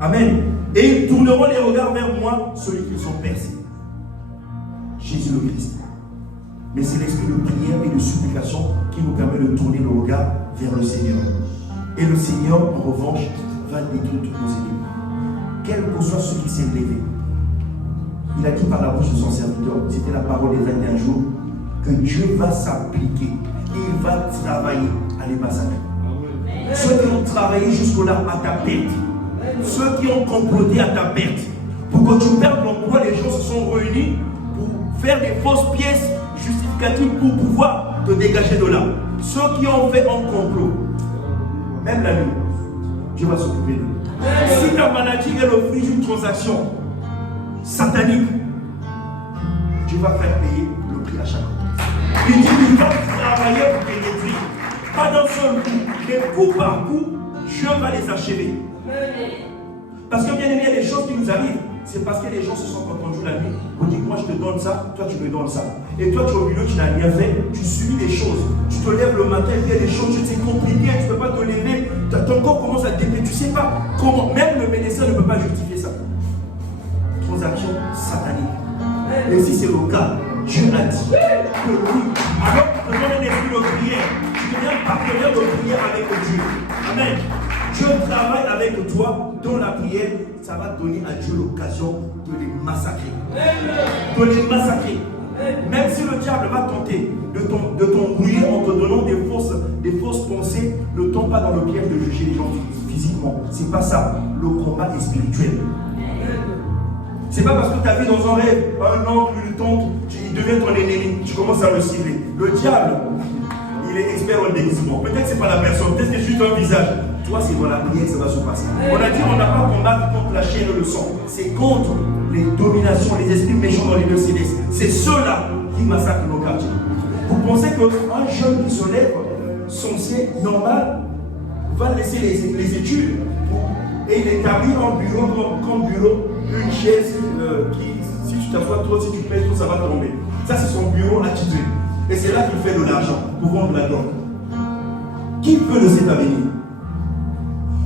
Amen. Et ils tourneront les regards vers moi, celui qu'ils sont percés. Jésus le Christ. Mais c'est l'esprit de prière et de supplication qui nous permet de tourner le regard vers le Seigneur. Et le Seigneur, en revanche, va détruire tous nos ennemis. Quel que soit ceux qui s'est levé. Il a dit par la bouche de son serviteur, c'était la parole des 21 jours, que Dieu va s'appliquer et il va travailler à les massacrer. Ceux qui ont travaillé jusque-là à ta perte, ceux qui ont comploté à ta perte, pour que tu perdes l'emploi, les gens se sont réunis pour faire des fausses pièces justificatives pour pouvoir te dégager de là. Ceux qui ont fait un complot, même la nuit, Dieu va s'occuper d'eux. Si ta maladie est le fruit d'une transaction satanique, Dieu va faire payer le prix à chaque fois. Il dit qu'il va travailler pour les détruire. Pas d'un seul coup, mais coup par coup, Dieu va les achever. Parce que bien aimé, il y a des choses qui nous arrivent. C'est parce que les gens se sont entendus la nuit. On dit, moi je te donne ça, toi tu me donnes ça. Et toi tu es au milieu, tu n'as rien fait, tu subis des choses. Tu te lèves le matin, il y a des choses, c'est compliqué, tu ne peux pas te lever. Ton corps commence à déprimer, tu ne sais pas comment. Même le médecin ne peut pas justifier ça. Transaction satanique. Et si c'est le cas, Dieu a dit que oui. Alors tu te donnes un esprit de prière. Tu deviens partenaire de prière avec Dieu. Amen. Dieu travaille avec toi dans la prière, ça va donner à Dieu l'occasion de les massacrer. De les massacrer. Même si le diable va tenter de t'embrouiller en te donnant des fausses pensées, ne tombe pas dans le piège de juger les gens physiquement. C'est pas ça. Le combat est spirituel. C'est pas parce que tu as vu dans un rêve un oncle, une tante, il devient ton ennemi, tu commences à le cibler. Le diable, il est expert en déguisement. Peut-être que c'est pas la personne, peut-être que c'est juste un visage. Toi, c'est dans la prière que ça va se passer. On a dit qu'on n'a pas combattu contre la chair et le sang. C'est contre les dominations, les esprits méchants dans les lieux célestes. C'est ceux-là qui massacrent nos quartiers. Vous pensez qu'un jeune qui se lève, censé, normal, va laisser les études et il établit un bureau comme bureau, une chaise qui, si tu t'assois trop, si tu pèses tout, ça va tomber. Ça, c'est son bureau attitré. Et c'est là qu'il fait de l'argent pour vendre la drogue. Qui peut de cet avenir?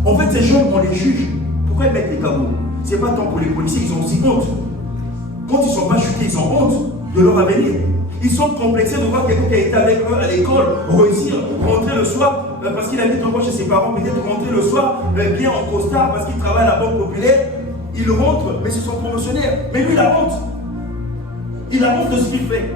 En fait, ces gens, on les juge. Pourquoi ils mettent les tabous? Ce n'est pas tant pour les policiers, ils ont aussi honte. Quand ils ne sont pas chutés, ils ont honte de leur avenir. Ils sont complexés de voir quelqu'un qui a été avec eux à l'école, réussir, rentrer le soir, parce qu'il habite encore chez ses parents, peut-être rentrer le soir, bien en costard, parce qu'il travaille à la Banque Populaire. Il rentre, mais c'est son promotionnaire. Mais lui, il a honte. Il a honte de ce qu'il fait.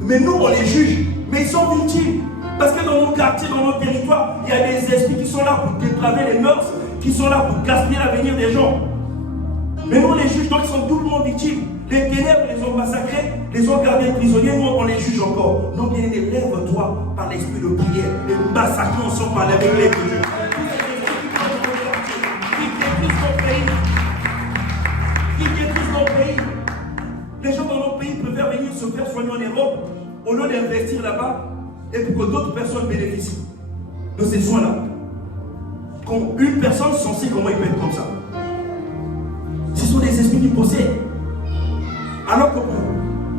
Mais nous, on les juge. Mais ils sont victimes. Parce que dans nos quartiers, dans nos territoires, il y a des esprits qui sont là pour dépraver les mœurs, qui sont là pour gaspiller l'avenir des gens. Mais nous, on les juge, donc ils sont doublement victimes. Les ténèbres les ont massacrés, les ont gardés prisonniers, nous, on les juge encore. Donc, bien, lève-toi par l'esprit de prière et massacre ensemble par la vérité de Dieu. Qui détruisent nos pays. Les gens dans nos pays préfèrent venir se faire soigner en Europe au lieu d'investir là-bas et pour que d'autres personnes bénéficient de ces soins-là. Quand une personne censée, comment il peut être comme ça? Ce sont des esprits qui possèdent. Alors que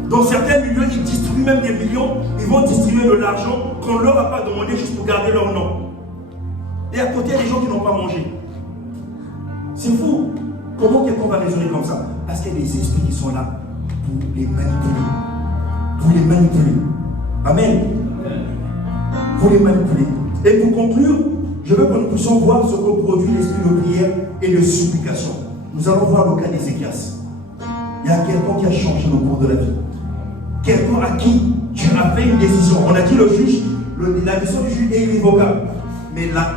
dans certains milieux, ils distribuent même des millions, ils vont distribuer de l'argent qu'on ne leur a pas demandé juste pour garder leur nom. Et à côté, il y a des gens qui n'ont pas mangé. C'est fou. Comment quelqu'un va raisonner comme ça? Parce qu'il y a des esprits qui sont là pour les manipuler. Pour les manipuler. Amen. Pour les manipuler. Et pour conclure, je veux que nous puissions voir ce que produit l'esprit de prière et de supplication. Nous allons voir le cas d'Ézéchias. Il y a quelqu'un qui a changé le cours de la vie. Quelqu'un à qui tu as fait une décision. On a dit le juge, la décision du juge est irrévocable. Mais là,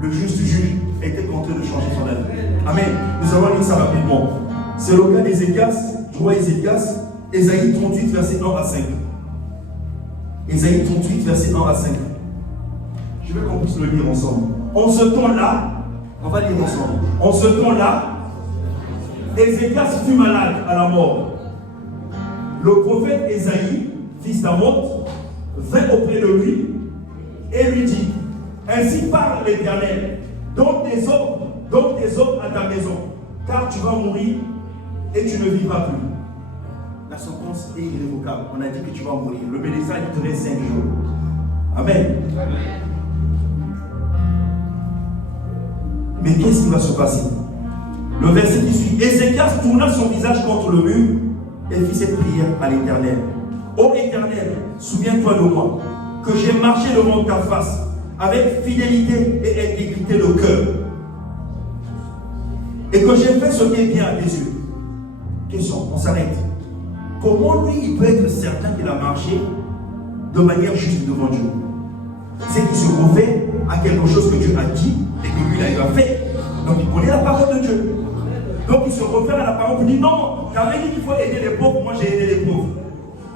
le juge du juge était en train de changer son avis. Amen. Nous allons lire ça rapidement. C'est le cas d'Ézéchias, roi Ézéchias, Ésaïe 38, verset 1 à 5. Ésaïe 38, verset 1 à 5. Je veux qu'on puisse le lire ensemble. En ce temps-là, on va lire ensemble. En ce temps-là, Ézéchias fut malade à la mort. Le prophète Ésaïe, fils d'Amoz, vint auprès de lui et lui dit: ainsi parle l'Éternel, donne des hommes à ta maison, car tu vas mourir et tu ne vivras plus. La sentence est irrévocable. On a dit que tu vas mourir. Le bénéfice durait 5 jours. Amen. Mais qu'est-ce qui va se passer? Le verset qui suit. Ézéchias tourna son visage contre le mur et fit cette prière à l'Éternel. Ô Éternel, souviens-toi de moi, que j'ai marché devant ta face avec fidélité et intégrité de cœur, et que j'ai fait ce qui est bien à tes yeux. Question, on s'arrête. Comment lui, il peut être certain qu'il a marché de manière juste devant Dieu? C'est qu'il se refait à quelque chose que Dieu a dit et que lui, il a fait. Donc il connaît la parole de Dieu. Donc il se réfère à la parole pour dire: non, tu avais dit qu'il faut aider les pauvres, moi j'ai aidé les pauvres.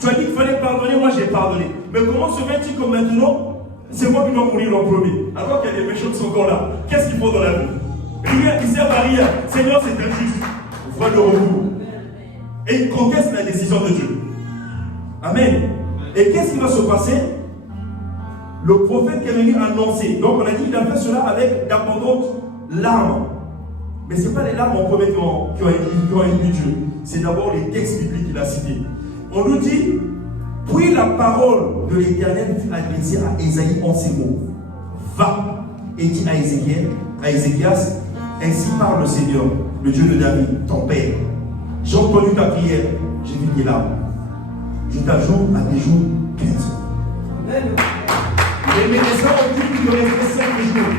Tu as dit qu'il fallait pardonner, moi j'ai pardonné. Mais comment se fait-il que maintenant, c'est moi qui dois mourir en premier, alors qu'il y a des méchants qui sont encore là? Qu'est-ce qu'il faut dans la vie? Rien, ils servent à rien. Seigneur, c'est injuste. Voix de recours. Et il conteste la décision de Dieu. Amen. Et qu'est-ce qui va se passer? Le prophète qui est venu annoncer. Donc on a dit qu'il a fait cela avec d'abondantes larmes. Mais ce n'est pas les larmes en premier qui ont ému Dieu. C'est d'abord les textes bibliques qu'il a cités. On nous dit: puis la parole de l'Éternel fut adressée à Ésaïe en ces mots: va et dis à Ézéchias, ainsi parle le Seigneur, le Dieu de David, ton père. J'ai entendu ta prière, j'ai vu tes larmes. Je t'ajoute à tes jours 15 ans. Les médecins ont dit qu'il aurait fait 5 jours.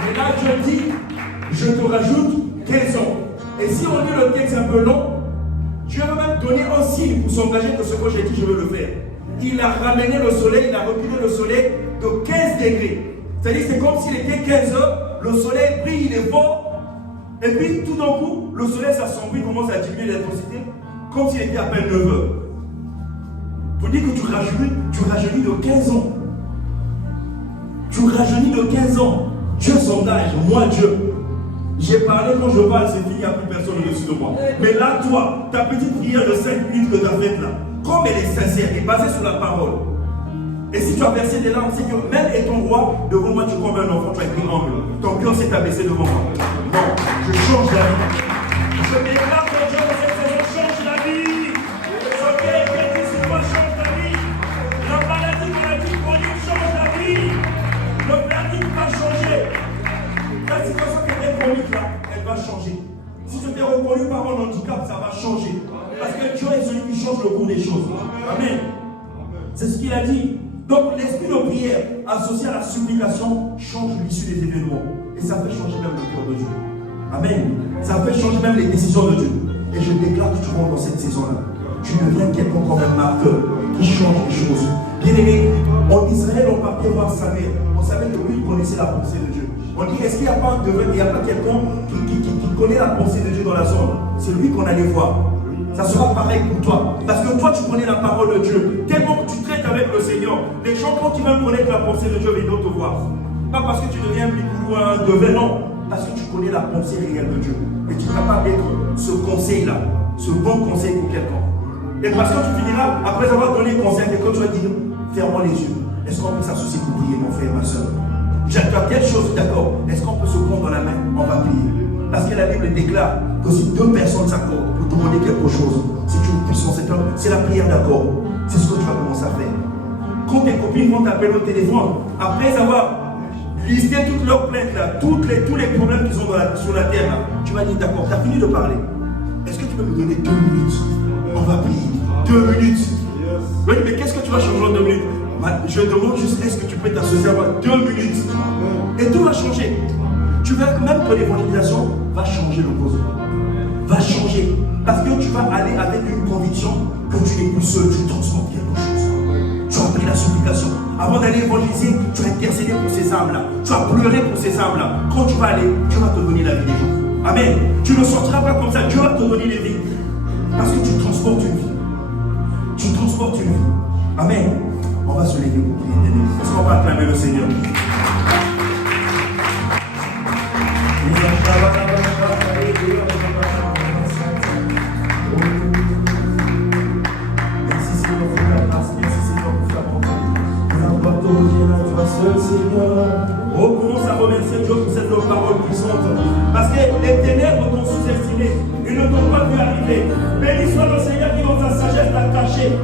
Mais là, Dieu dit: je te rajoute 15 ans. Et si on lit le texte un peu long, Dieu va même donner un signe pour s'engager que ce que j'ai dit, je veux le faire. Il a ramené le soleil, il a reculé le soleil de 15 degrés. C'est-à-dire c'est comme s'il était 15 heures, le soleil brille, il est fort. Et puis tout d'un coup, le soleil s'assombrit, commence à diminuer l'intensité, comme s'il était à peine 9 heures. Pour dire que tu rajeunis de 15 ans. Tu rajeunis de 15 ans. Dieu s'engage, moi Dieu. J'ai parlé, quand je parle, c'est fini, il n'y a plus personne au-dessus de moi. Mais là, toi, ta petite prière de 5 minutes que tu as faite là, comme elle est sincère et basée sur la parole, Et si tu as versé des larmes, c'est que même étant roi, devant moi, tu comme un enfant, tu as écrit angle. Ton cœur s'est abaissé devant moi. Non, je change la vie. Je déclare que Dieu dans cette saison change la vie. Ce qui est écrit sur moi change la vie. La maladie chronique change la vie. Le verdict va changer. La situation qui était chronique là, elle va changer. Si tu t'es reconnu par un handicap, ça va changer. Parce que Dieu est celui qui change le cours des choses. Amen. C'est ce qu'il a dit. Donc l'esprit de prière associé à la supplication change l'issue des événements. Et ça fait changer même le cœur de Dieu. Amen. Ça fait changer même les décisions de Dieu. Et je déclare que tu rentres dans cette saison-là. Tu deviens quelqu'un comme un marqueur qui change les choses. Bien aimé, en Israël, on partait voir Samuel. On savait que lui, il connaissait la pensée de Dieu. On dit, est-ce qu'il n'y a pas quelqu'un qui connaît la pensée de Dieu dans la zone? C'est lui qu'on allait voir. Ça sera pareil pour toi. Parce que toi, tu connais la parole de Dieu. Tellement que tu traites avec le Seigneur. Les gens, quand ils veulent connaître la pensée de Dieu, viennent te voir. Pas parce que tu deviens un bicou ou un devenant. Parce que tu connais la pensée réelle de Dieu. Et tu es capable d'être ce conseil-là. Ce bon conseil pour quelqu'un. Et parce que tu finiras, après avoir donné conseil à quelqu'un, tu vas dire, ferme les yeux. Est-ce qu'on peut s'associer pour prier, mon frère, ma soeur? Tu as telle chose, d'accord. Est-ce qu'on peut se prendre dans la main? On va prier. Parce que la Bible déclare que si deux personnes s'accordent pour demander quelque chose, si tu es puissant, c'est la prière d'accord. C'est ce que tu vas commencer à faire. Quand tes copines vont t'appeler au téléphone, après avoir listé toutes leurs plaintes, là, tous les problèmes qu'ils ont sur la terre, là, tu vas dire d'accord, tu as fini de parler. Est-ce que tu peux me donner 2 minutes? On va prier. 2 minutes. Oui, mais qu'est-ce que tu vas changer en 2 minutes? Je demande juste, est-ce que tu peux t'associer à moi 2 minutes? Et tout va changer. Tu verras que même ton évangélisation va changer le cause. Va changer. Parce que tu vas aller avec une conviction que tu n'es plus seul, tu transformes quelque chose. Tu as pris la supplication. Avant d'aller évangéliser, tu as intercédé pour ces âmes-là. Tu as pleuré pour ces âmes-là. Quand tu vas aller, Dieu va te donner la vie des gens. Amen. Tu ne sortiras pas comme ça. Dieu va te donner les vies. Parce que tu transportes une vie. Tu transportes une vie. Amen. On va se lever pour prier. Est-ce qu'on va acclamer le Seigneur? Merci Seigneur pour ta grâce. Merci Seigneur pour ta bonté. Nous apportons à toi seul Seigneur. Oh, commence à remercier Dieu pour cette parole puissante. Parce que les ténèbres t'ont sous-estimé. Ils ne t'ont pas vu arriver. Béni soit le Seigneur qui dans sa sagesse t'a caché.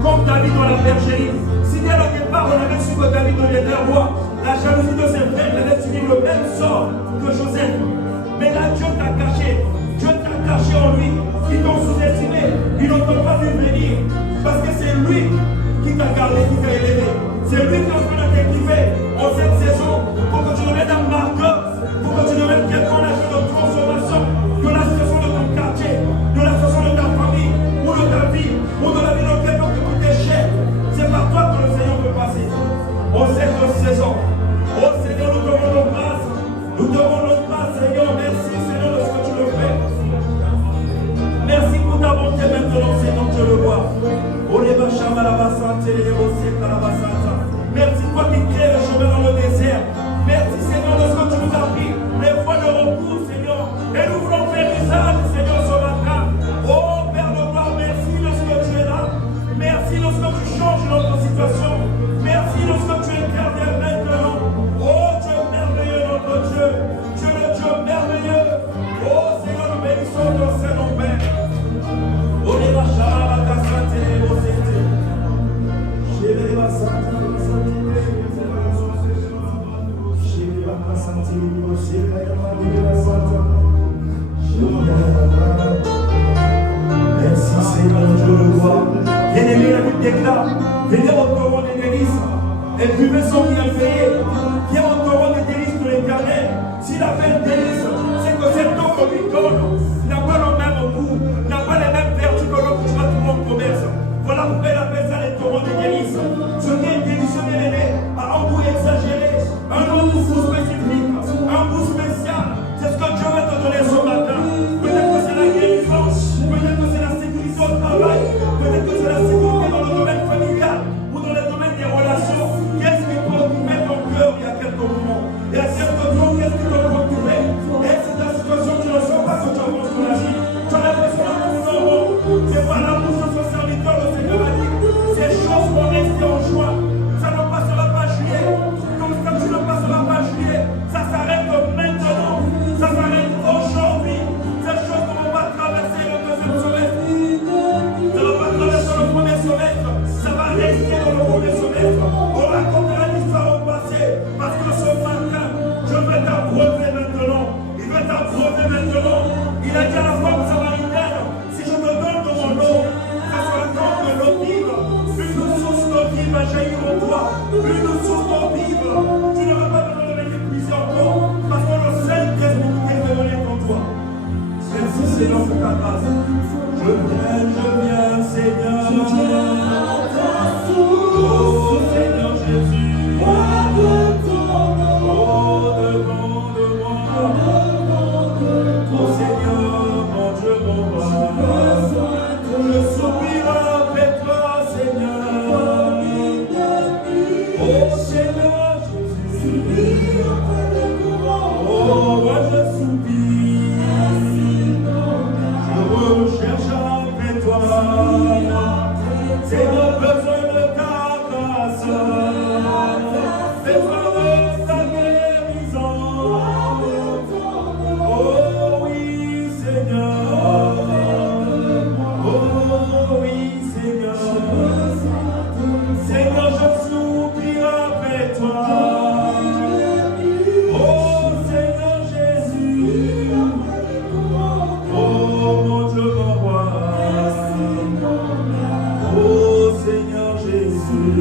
Comme David dans la bergerie. Si dès le départ on avait su que David deviendrait roi, la jalousie de ses frères allait subir le même sort que Joseph. Mais là Dieu t'a caché. Dieu t'a caché en lui. Ils t'ont sous-estimé. Ils ne t'ont pas vu venir. Parce que c'est lui qui t'a gardé, qui t'a élevé. C'est lui qui est en train de t'équiper en cette saison pour que tu deviennes un marqueur, pour que tu deviennes quelqu'un de transformation de la situation de ton quartier, de la situation de ta famille, ou de ta vie, ou de la vie de quelqu'un qui coûtait cher. C'est par toi que le Seigneur peut passer. En cette saison, oh Seigneur, nous te rendons grâce. Nous te rendons grâce, Seigneur. Merci, Seigneur, de ce que tu le fais. Merci pour ta bonté maintenant, Seigneur, je le vois. Merci toi qui crée le chemin dans le désert. Merci Seigneur de ce que tu nous as pris. Les voies de recours, Seigneur. Et nous voulons faire usage, Seigneur, ce matin. Oh Père de gloire, merci de ce que tu es là. Merci de ce que tu changes notre situation. Merci de ce que tu interviens maintenant. Oh Dieu merveilleux, notre Dieu. Tu es le Dieu merveilleux. Oh Seigneur, nous bénissons ton Saint-Nom, Père. Oh les vachas, la cassate, les bossettes. J'ai les vassates. Merci Seigneur, je le vois. Bien-aimé, la Bible déclare, venez au torrent des délices et buvez sans rien payer. Viens au torrent des délices de l'Éternel. S'il a fait un délice, c'est que cette eau qu'on lui donne n'a pas le même goût, n'a pas les mêmes vertus que l'eau que tu vas trouver en commerce. Voilà pourquoi il appelle ça les torrents des délices. Ce qui est délicieux, bien-aimé, a un goût exagéré, un goût spécifique, un goût spécial. C'est ce que Dieu va te donner ce matin. Peut-être que c'est la guérison, peut-être que c'est la sécurité au travail, peut-être que c'est la sécurité dans le domaine familial ou dans le domaine des relations. Qu'est-ce qui peut occuper ton cœur il y a quelques mois? Plus nous souffrons vivre, tu ne vas pas nous donner d'épuiser encore, parce que le Saint-Esprit qui est donné en toi. Merci Seigneur pour ta grâce. Je viens, Seigneur. Je viens à ta source. Oh Seigneur Jésus. Oh devant de moi. Oh Seigneur, mon Dieu, mon roi. Je soupire avec toi, Seigneur. Oh Seigneur Jésus. Oh, moi je soupire. Je recherche avec toi. Seigneur, besoin de ta grâce. Besoin de ta guérison. Oh oui, Seigneur. Oh oui, Seigneur. Seigneur, je soupire avec toi. Oh Seigneur Jésus. Oh mon Dieu, mon roi. Oh Seigneur Jésus.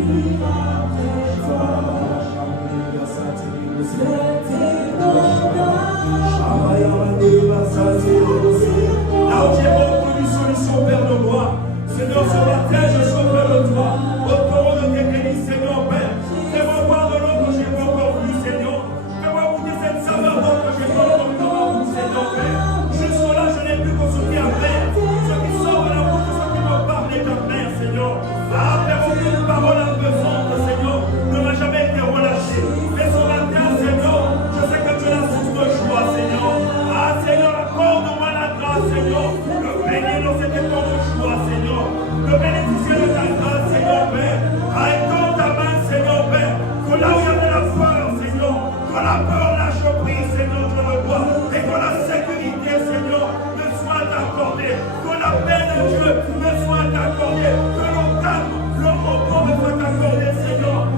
Là où j'ai beaucoup de solutions vers le roi, Seigneur, sur la terre, je suis vers le toi. Au taureau de tes bénis, Seigneur, Père. Fais-moi boire de l'eau que j'ai pas encore vu, Seigneur. Fais-moi goûter cette saveur d'eau que j'ai pas encore vu dans ma bouche, Seigneur, Père. Jusque-là, je n'ai plus que ce qui est clair. Ce qui sort de la bouche de ceux qui me parlent est clair, Seigneur. Ah, Père, aucune parole pesante, Seigneur, ne m'a jamais été relâchée. Mais sur la terre, Seigneur, je sais que tu es la source de joie, Seigneur. Ah, Seigneur, accorde-moi la grâce, Seigneur, de baigner dans cet étang de joie, Seigneur. De bénéficier de ta grâce, Seigneur, Père. Ah, étends ta main, Seigneur, Père. Que là où il y avait la peur, Seigneur, que la peur lâche prise, Seigneur, je le vois. Et que la sécurité, Seigneur, me soit accordée. Que la paix de Dieu me soit accordée. Que le calme, le repos me soit accordé, Seigneur.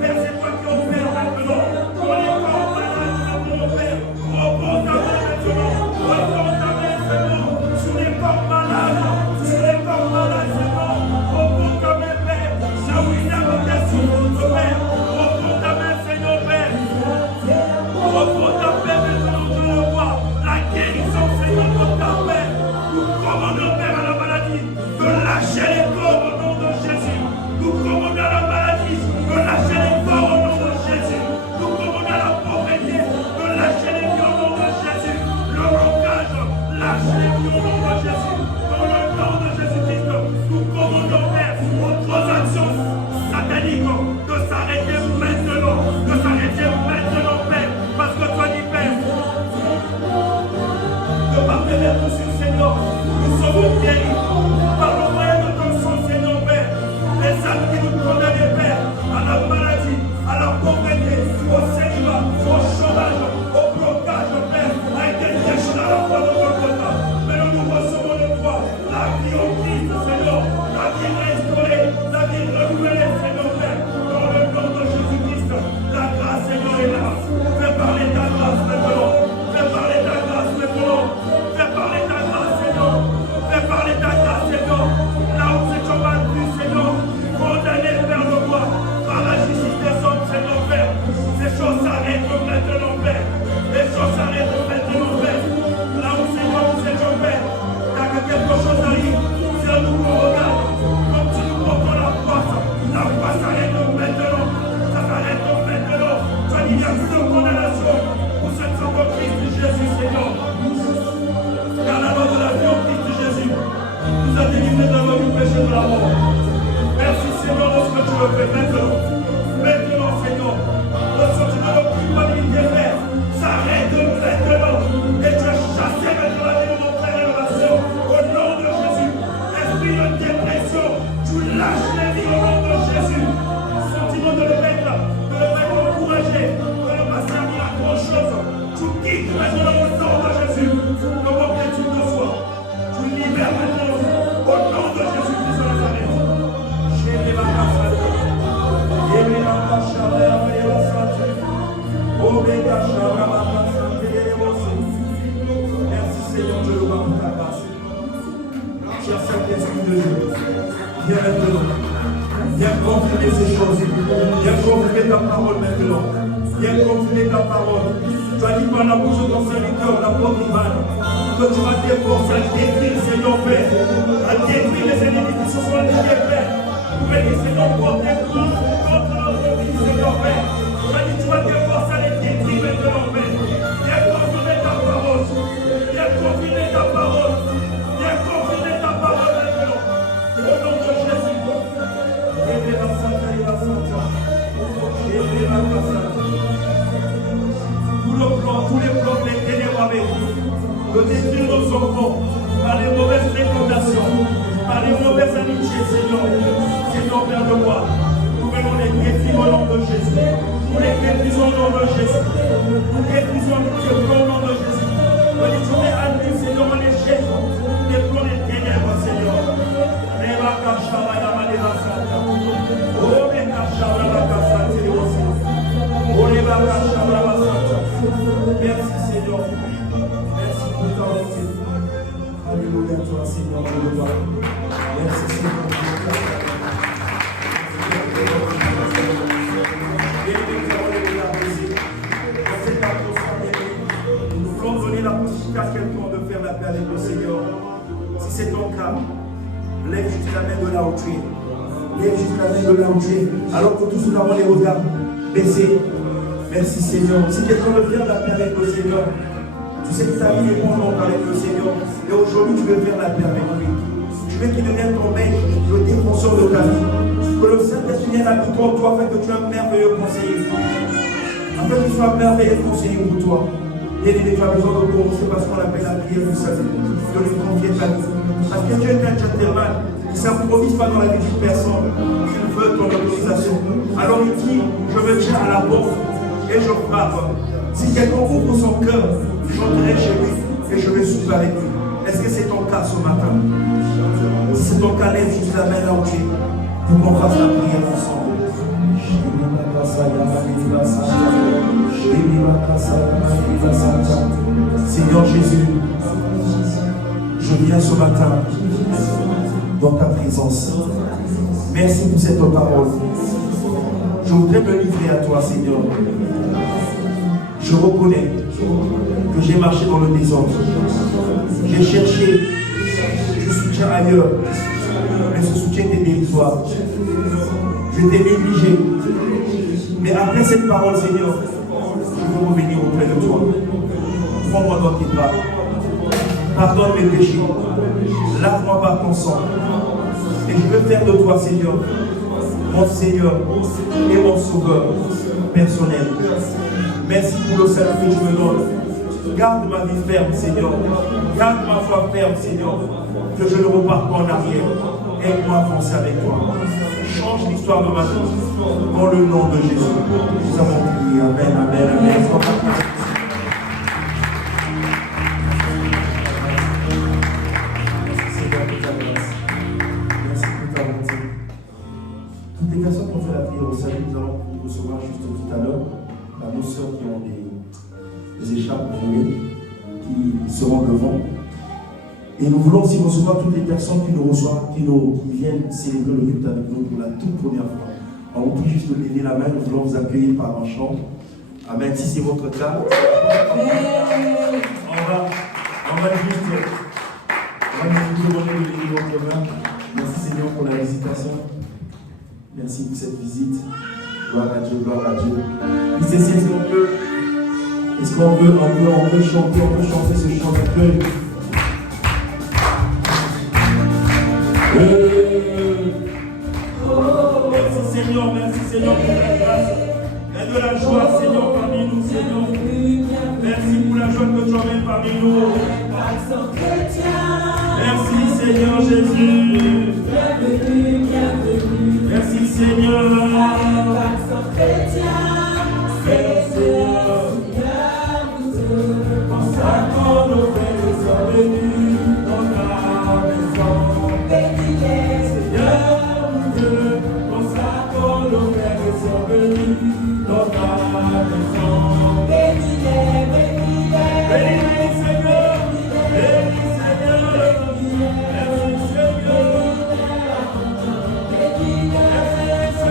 Père, c'est toi qui opères maintenant. On est encore malade, mon Père. Repose ta main maintenant. Repose ta main, Seigneur. Sur les corps malades. Sur les corps malades, Seigneur. Repose ta main, Père. Là où il y a des souffrances, Père. Repose ta main, Seigneur, Père. Repose ta main maintenant, je le vois. La guérison, Seigneur, de ta Père. Nous commandons, Père, à la maladie de lâcher les corps au nom de Jésus. Nous commandons à la maladie de lâcher les corps au nom de Jésus. Nous commandons à la pauvreté de lâcher les vies au nom de Jésus. Le langage, lâche les vies au nom de Jésus. Dans le nom de Jésus-Christ, nous commandons, Père, aux transactions sataniques de s'arrêter maintenant. De s'arrêter maintenant, Père. Parce que toi, dis, Père, de par tes vertus, Seigneur, nous sommes guéris. Par le moyen de ton sang, Seigneur, Père. Les âmes qui nous condamnent, Père, à la maladie, à la pauvreté, au célibat, au chômage, au blocage, Père, a été déchiré à la croix de Golgotha. Mais nous recevons de toi la vie au Christ, Seigneur, la vie restaurée, la vie renouvelée, Seigneur, Père. Dans le nom de Jésus-Christ, la grâce, Seigneur, est là. Fais parler ta grâce maintenant. Fais parler ta grâce maintenant. Fais parler ta grâce, Seigneur. Fais parler ta grâce, Seigneur. Là où c'est ton mal plus, Seigneur, condamné vers le roi, par la justice des hommes, Seigneur, Père. Ces choses s'arrêtent maintenant, Père. Les choses s'arrêtent maintenant, Père. Là où Seigneur, vous êtes, Père, quand quelque chose arrive, c'est nous qu'on regarde. Comme tu nous montres la poisse s'arrête maintenant. Ça s'arrête maintenant. Toi, il n'y a plus de condamnation. Vous êtes sur le Christ Jésus, Seigneur. Car la loi de la vie au Christ Jésus nous a délivrés de la loi du péché de la mort. Merci, Seigneur, de ce que tu veux faire maintenant. Maintenant, Seigneur, le sentiment de culpabilité, Père, s'arrête maintenant. Et tu as chassé maintenant la vie de mon frère et de ma soeur. Au nom de Jésus. Esprit de dépression, tu lâches les vies au nom de Jésus. Sentiment de le mettre encouragé, de ne pas servir à grand chose. Tu quittes maintenant au nom de Jésus. Comment que tu te sois. Tu libères maintenant au nom de Jésus-Christ de Nazareth. Merci Seigneur, je le vois pour ta grâce. confirmer ces choses. Viens confirmer ta parole maintenant. Viens confirmer ta parole. Tu as dit par la bouche de ton serviteur, l'apôtre Ivan, que tu vas t'efforcer à détruire, Seigneur Père, à détruire les ennemis qui se sont liés, Père. Tu vas dire, Seigneur, porter contre notre vie, Seigneur Père. Tu as dit, tu vas t'efforcer à les détruire maintenant, Père. Viens confirmer ta parole. Viens confirmer ta parole. Viens confirmer ta parole maintenant. Au nom de Jésus. Tous les plans des ténèbres avec nous, de détruire nos enfants par les mauvaises fréquentations, par les mauvaises amitiés, Seigneur. Seigneur, Père de moi, nous venons les détruire au nom de Jésus. Nous les détruisons au nom de Jésus. Nous détruisons tous les plans au nom de Jésus. Nous les tournons à lui, Seigneur, on les jette. Les plans des ténèbres, Seigneur. Merci Seigneur. Merci pour ta bonté. Alléluia toi Seigneur. Merci Seigneur. Nous voulons donner la possibilité à quelqu'un de faire la paix avec le Seigneur. Si c'est ton cas, lève juste la main de là où tu es. Lève juste la main de là où tu es. Alors que tous nous avons les regards baissés. Merci Seigneur. Si quelqu'un veut faire la paix avec le Seigneur, tu sais que ta vie est contente avec le Seigneur. Et aujourd'hui, tu veux faire la paix avec lui. Tu veux qu'il devienne ton maître, le défenseur de ta vie. Que le Saint-Esprit vienne habiter en toi afin que tu sois un merveilleux conseiller. Afin que tu sois un merveilleux conseiller pour toi. Et tu as besoin de commencer par ce qu'on appelle la prière du salut. De lui confier ta vie. Parce que Dieu est un gentleman. Il ne s'improvise pas dans la vie d'une personne. Il veut ton autorisation. Alors il dit, je me tiens à la porte et je frappe. Si quelqu'un ouvre son cœur, j'entrerai chez lui et je vais souffler avec lui. Est-ce que c'est ton cas ce matin? Si c'est ton cas, lève juste la main là où tu es pour qu'on fasse la prière ensemble. Seigneur Jésus, je viens ce matin dans ta présence. Merci pour cette parole. Je voudrais me livrer à toi, Seigneur. Je reconnais que j'ai marché dans le désordre. J'ai cherché du soutien ailleurs, mais ce soutien était dérisoire. Je t'ai négligé. Mais après cette parole, Seigneur, je veux revenir auprès de toi. Prends-moi dans tes bras. Pardonne mes péchés. Lave-moi par ton sang. Et je veux faire de toi, Seigneur, mon Seigneur et mon Sauveur personnel. Merci pour le salut que tu me donnes. Garde ma vie ferme, Seigneur. Garde ma foi ferme, Seigneur. Que je ne reparte pas en arrière. Aide-moi à avancer avec toi. Change l'histoire de ma vie. Dans le nom de Jésus. Nous avons prié. Amen, amen, amen. Toutes les personnes qui ont fait la prière au salut, nous allons recevoir juste tout à l'heure nos sœurs qui ont des écharpes violées, qui seront devant. Et nous voulons aussi recevoir toutes les personnes qui nous reçoivent, qui viennent célébrer le culte avec nous pour la toute première fois. Alors, on peut juste lever la main, nous voulons vous accueillir par un chant. Amen. Si c'est votre cas, on va juste demander de lever votre main. Merci Seigneur pour la visitation. Merci pour cette visite. Gloire à Dieu, gloire à Dieu. Puis c'est est-ce qu'on peut chanter ce chant d'accueil. Merci Seigneur pour la grâce et de la joie, Seigneur, parmi nous, Seigneur. Merci pour la joie que tu emmènes parmi nous. Merci Seigneur Jésus. Merci Seigneur. Consacrons nos frères bénis dans ta maison. Seigneur mon Dieu, consacrons nos frères bénis dans ta maison. Bénis-les, bénis-les. Bénis Seigneur, bénis Seigneur. Merci Seigneur. Merci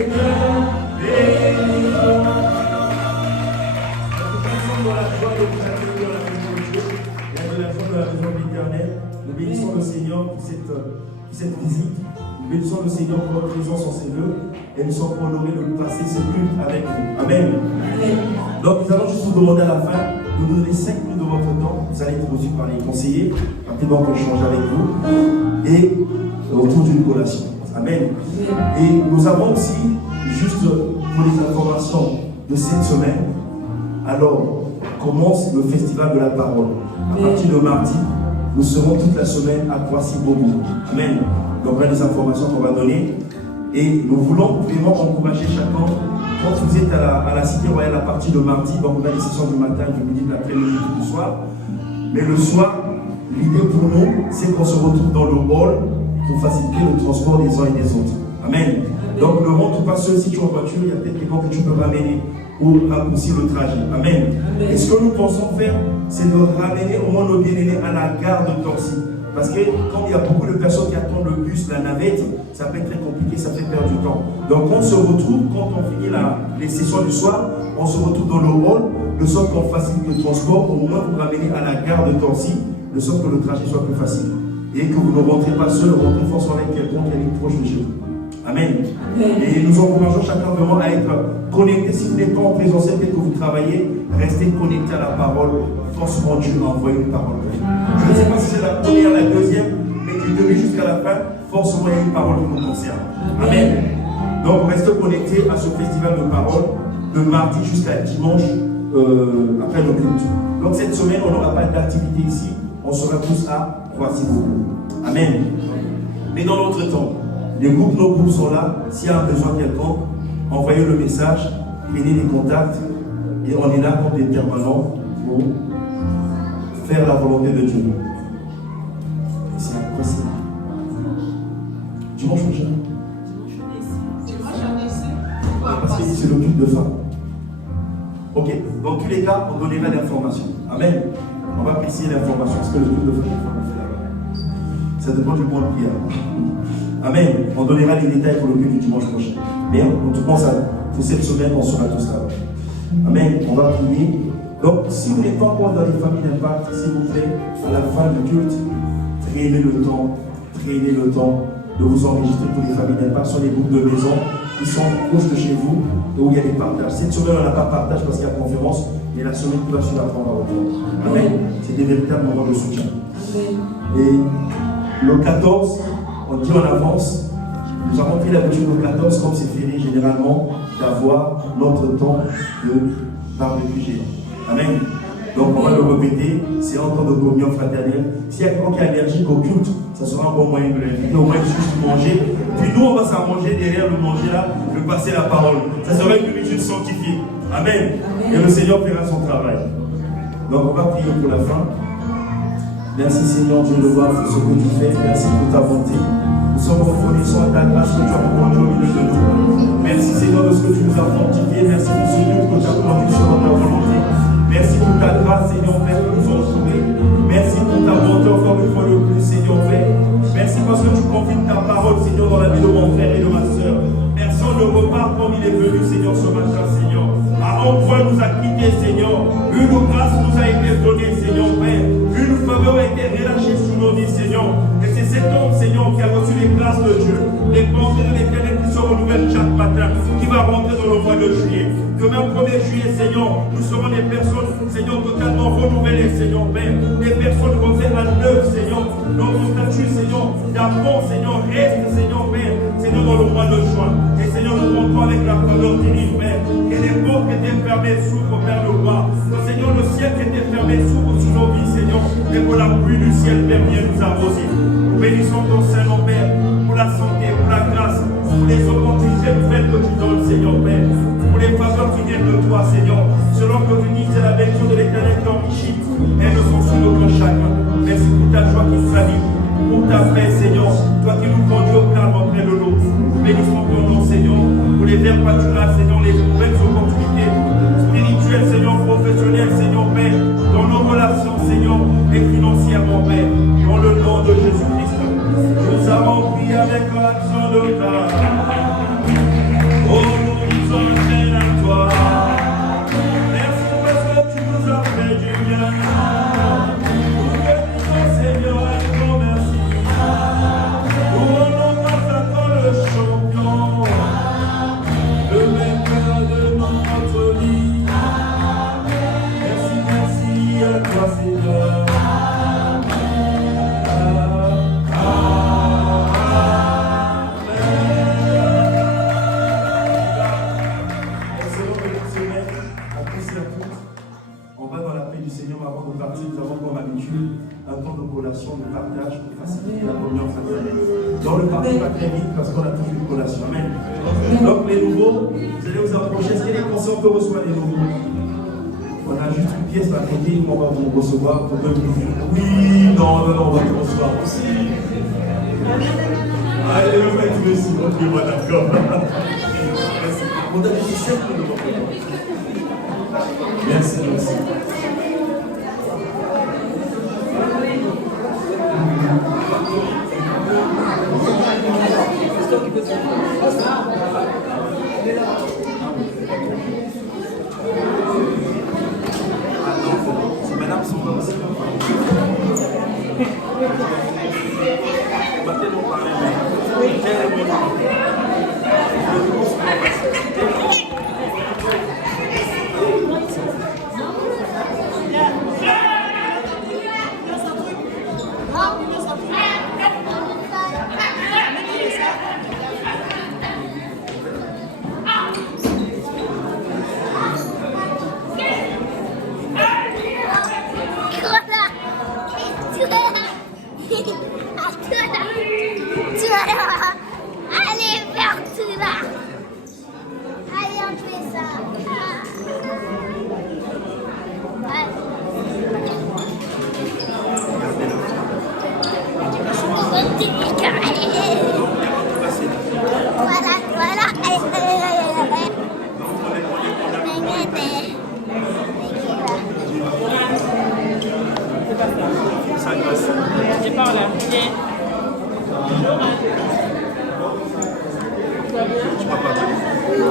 Seigneur, bénis-moi. Nous dans la joie de vous accueillir dans la maison de Dieu, et de la joie de la maison de l'Éternel. Nous bénissons le Seigneur pour cette visite. Nous bénissons le Seigneur pour votre présence en ces lieux. Et nous sommes honorés de passer ce culte avec vous. Amen. Donc nous allons juste vous demander à la fin de nous donner 5 minutes de votre temps. Vous allez être reçus par les conseillers, rapidement pour échanger avec vous. Et autour d'une collation. Amen. Et nous avons aussi, juste pour les informations de cette semaine, alors commence le festival de la parole. À partir de mardi, nous serons toute la semaine à Croissy-Beaubourg. Amen. Donc voilà les informations qu'on va donner. Et nous voulons vraiment encourager chacun. Quand vous êtes à la Cité Royale à partir de mardi, donc on a les sessions du matin, du midi, de l'après-midi, du soir. Mais le soir, l'idée pour nous, c'est qu'on se retrouve dans le hall pour faciliter le transport des uns et des autres. Amen. Donc ne rentre pas seul. Si tu es en voiture, il y a peut-être quelqu'un que tu peux ramener pour raccourcir le trajet. Amen. Et ce que nous pensons faire, c'est de ramener au moins nos bien-aimés à la gare de Torcy. Parce que quand il y a beaucoup de personnes qui attendent le bus, la navette, ça peut être très compliqué, ça fait perdre du temps. Donc on se retrouve, quand on finit les sessions du soir, on se retrouve dans le hall, de sorte qu'on facilite le transport, au moins vous ramener à la gare de Torcy, de sorte que le trajet soit plus facile. Et que vous ne rentrez pas seul, rentrez forcément avec quelqu'un qui est proche de chez vous. Amen. Et nous encourageons chacun vraiment à être connecté. Si vous n'êtes pas en présentiel, peut-être que vous travaillez, restez connecté à la parole. Forcément, Dieu a envoyé une parole. Je ne sais pas si c'est la première, la deuxième, mais du début jusqu'à la fin, forcément, il y a une parole qui nous concerne. Amen. Donc, restez connectés à ce festival de parole de mardi jusqu'à dimanche après le culte. Donc, cette semaine, on n'aura pas d'activité ici. On sera tous à Croissy-Beaubourg. Amen. Mais dans notre temps, nos groupes sont là. S'il y a un besoin quelconque, envoyez le message, prenez les contacts et on est là comme des permanents pour faire la volonté de Dieu. C'est à Croissy. Dimanche prochain. Parce que c'est le culte de femme. Ok, dans tous les cas, on donnera l'information. Amen. On va préciser l'information parce que le culte de femme, on fait là-bas. Ça dépend du point de prière. Amen. On donnera les détails pour le culte du dimanche prochain. Mais en tout cas, pour cette semaine, on sera tous là. Amen. On va prier. Donc, si vous n'êtes pas encore dans les familles d'impact, s'il vous plaît, à la fin du culte, traînez le temps de vous enregistrer pour les familles d'impact sur les groupes de maison qui sont proches de chez vous et où il y a des partages. Cette semaine, on n'a pas de partage parce qu'il y a conférence, mais la semaine qui va suivre, on va reprendre. Amen. C'est des véritables moments de soutien. Et le 14, on dit en avance, nous avons pris l'habitude le 14, comme c'est férié généralement, d'avoir notre temps de barbecue géant. Amen. Donc on va le répéter, c'est un temps de communion fraternelle. S'il y a quelqu'un qui est allergique au culte, ça sera un bon moyen de l'inviter, au moins juste manger. Puis nous, on va s'arranger derrière le manger là, de passer la parole. Ça sera une habitude sanctifiée. Amen. Et le Seigneur fera son travail. Donc on va prier pour la fin. Merci Seigneur Dieu de voir ce que tu fais. Merci pour ta bonté. Nous sommes reconnaissants à ta grâce que tu as répandu au milieu de nous. Merci Seigneur de ce que tu nous as fortifié. Merci pour ce Dieu que tu as conduit selon ta volonté. Merci pour ta grâce Seigneur Père que nous avons sauvés. Merci pour ta bonté encore une fois de plus Seigneur Père. Merci parce que tu confirmes ta parole Seigneur dans la vie de mon frère et de ma soeur. Personne ne repart comme il est venu Seigneur ce matin Seigneur. À un point nous a quittés Seigneur. Une grâce nous a été donnée Seigneur Père. Une faveur a été relâchée sur nos vies Seigneur. Et c'est cet homme Seigneur qui a reçu les grâces de Dieu. Les pensées de l'Éternel qui se renouvellent chaque matin. Qui va rentrer dans le mois de juillet. Demain 1er juillet Seigneur, nous serons des personnes Seigneur totalement renouvelées Seigneur Père. Des personnes refaites à neuf Seigneur. Notre statut Seigneur d'avant Seigneur reste Seigneur Père. Seigneur dans le mois de juin. Et Seigneur nous comptons avec la faveur divine Père. Que les portes qui étaient fermées s'ouvrent Père le roi. Que Seigneur le ciel qui était fermé s'ouvre sur nos vies Seigneur. Et que la pluie du ciel Père vienne nous arroser. Nous bénissons ton Saint-Nom Père. Pour la santé, pour la grâce, pour les opportunités nouvelles que tu donnes Seigneur Père. Pour les faveurs qui viennent de toi Seigneur. Selon que tu dis c'est la bénédiction de l'Éternel qui enrichit. Elles ne sont sur aucun chacun. Merci pour ta joie qui nous anime. Pour ta paix Seigneur. Toi qui nous conduis au calme auprès de l'eau. Bénissons ton nom Seigneur. Pour les verts pâturages Seigneur. Les nouvelles opportunités spirituelles Seigneur. Professionnelles Seigneur Père. Dans nos relations Seigneur. Et financièrement Père. Dans le nom de Jésus-Christ. Nous avons prié avec l'action de grâce. Oh relation de partage pour faciliter la communion fraternelle. Donc le parti va très vite parce qu'on a toujours une relation. Amen. Donc les nouveaux, vous allez vous approcher. Est-ce qu'il y a des conseils on peut recevoir les nouveaux? On a juste une pièce à côté où on va vous recevoir. Oui, non, on va te recevoir aussi. Allez, le fait tu veux si, ok, moi d'accord. Merci. On donne des t-shirts pour le moment. Merci, merci. Madame, son nom, c'est Allez, vers tout là. Allez, on fait ça. Voilà, voilà. C'est par là. Tu m'as pas dit.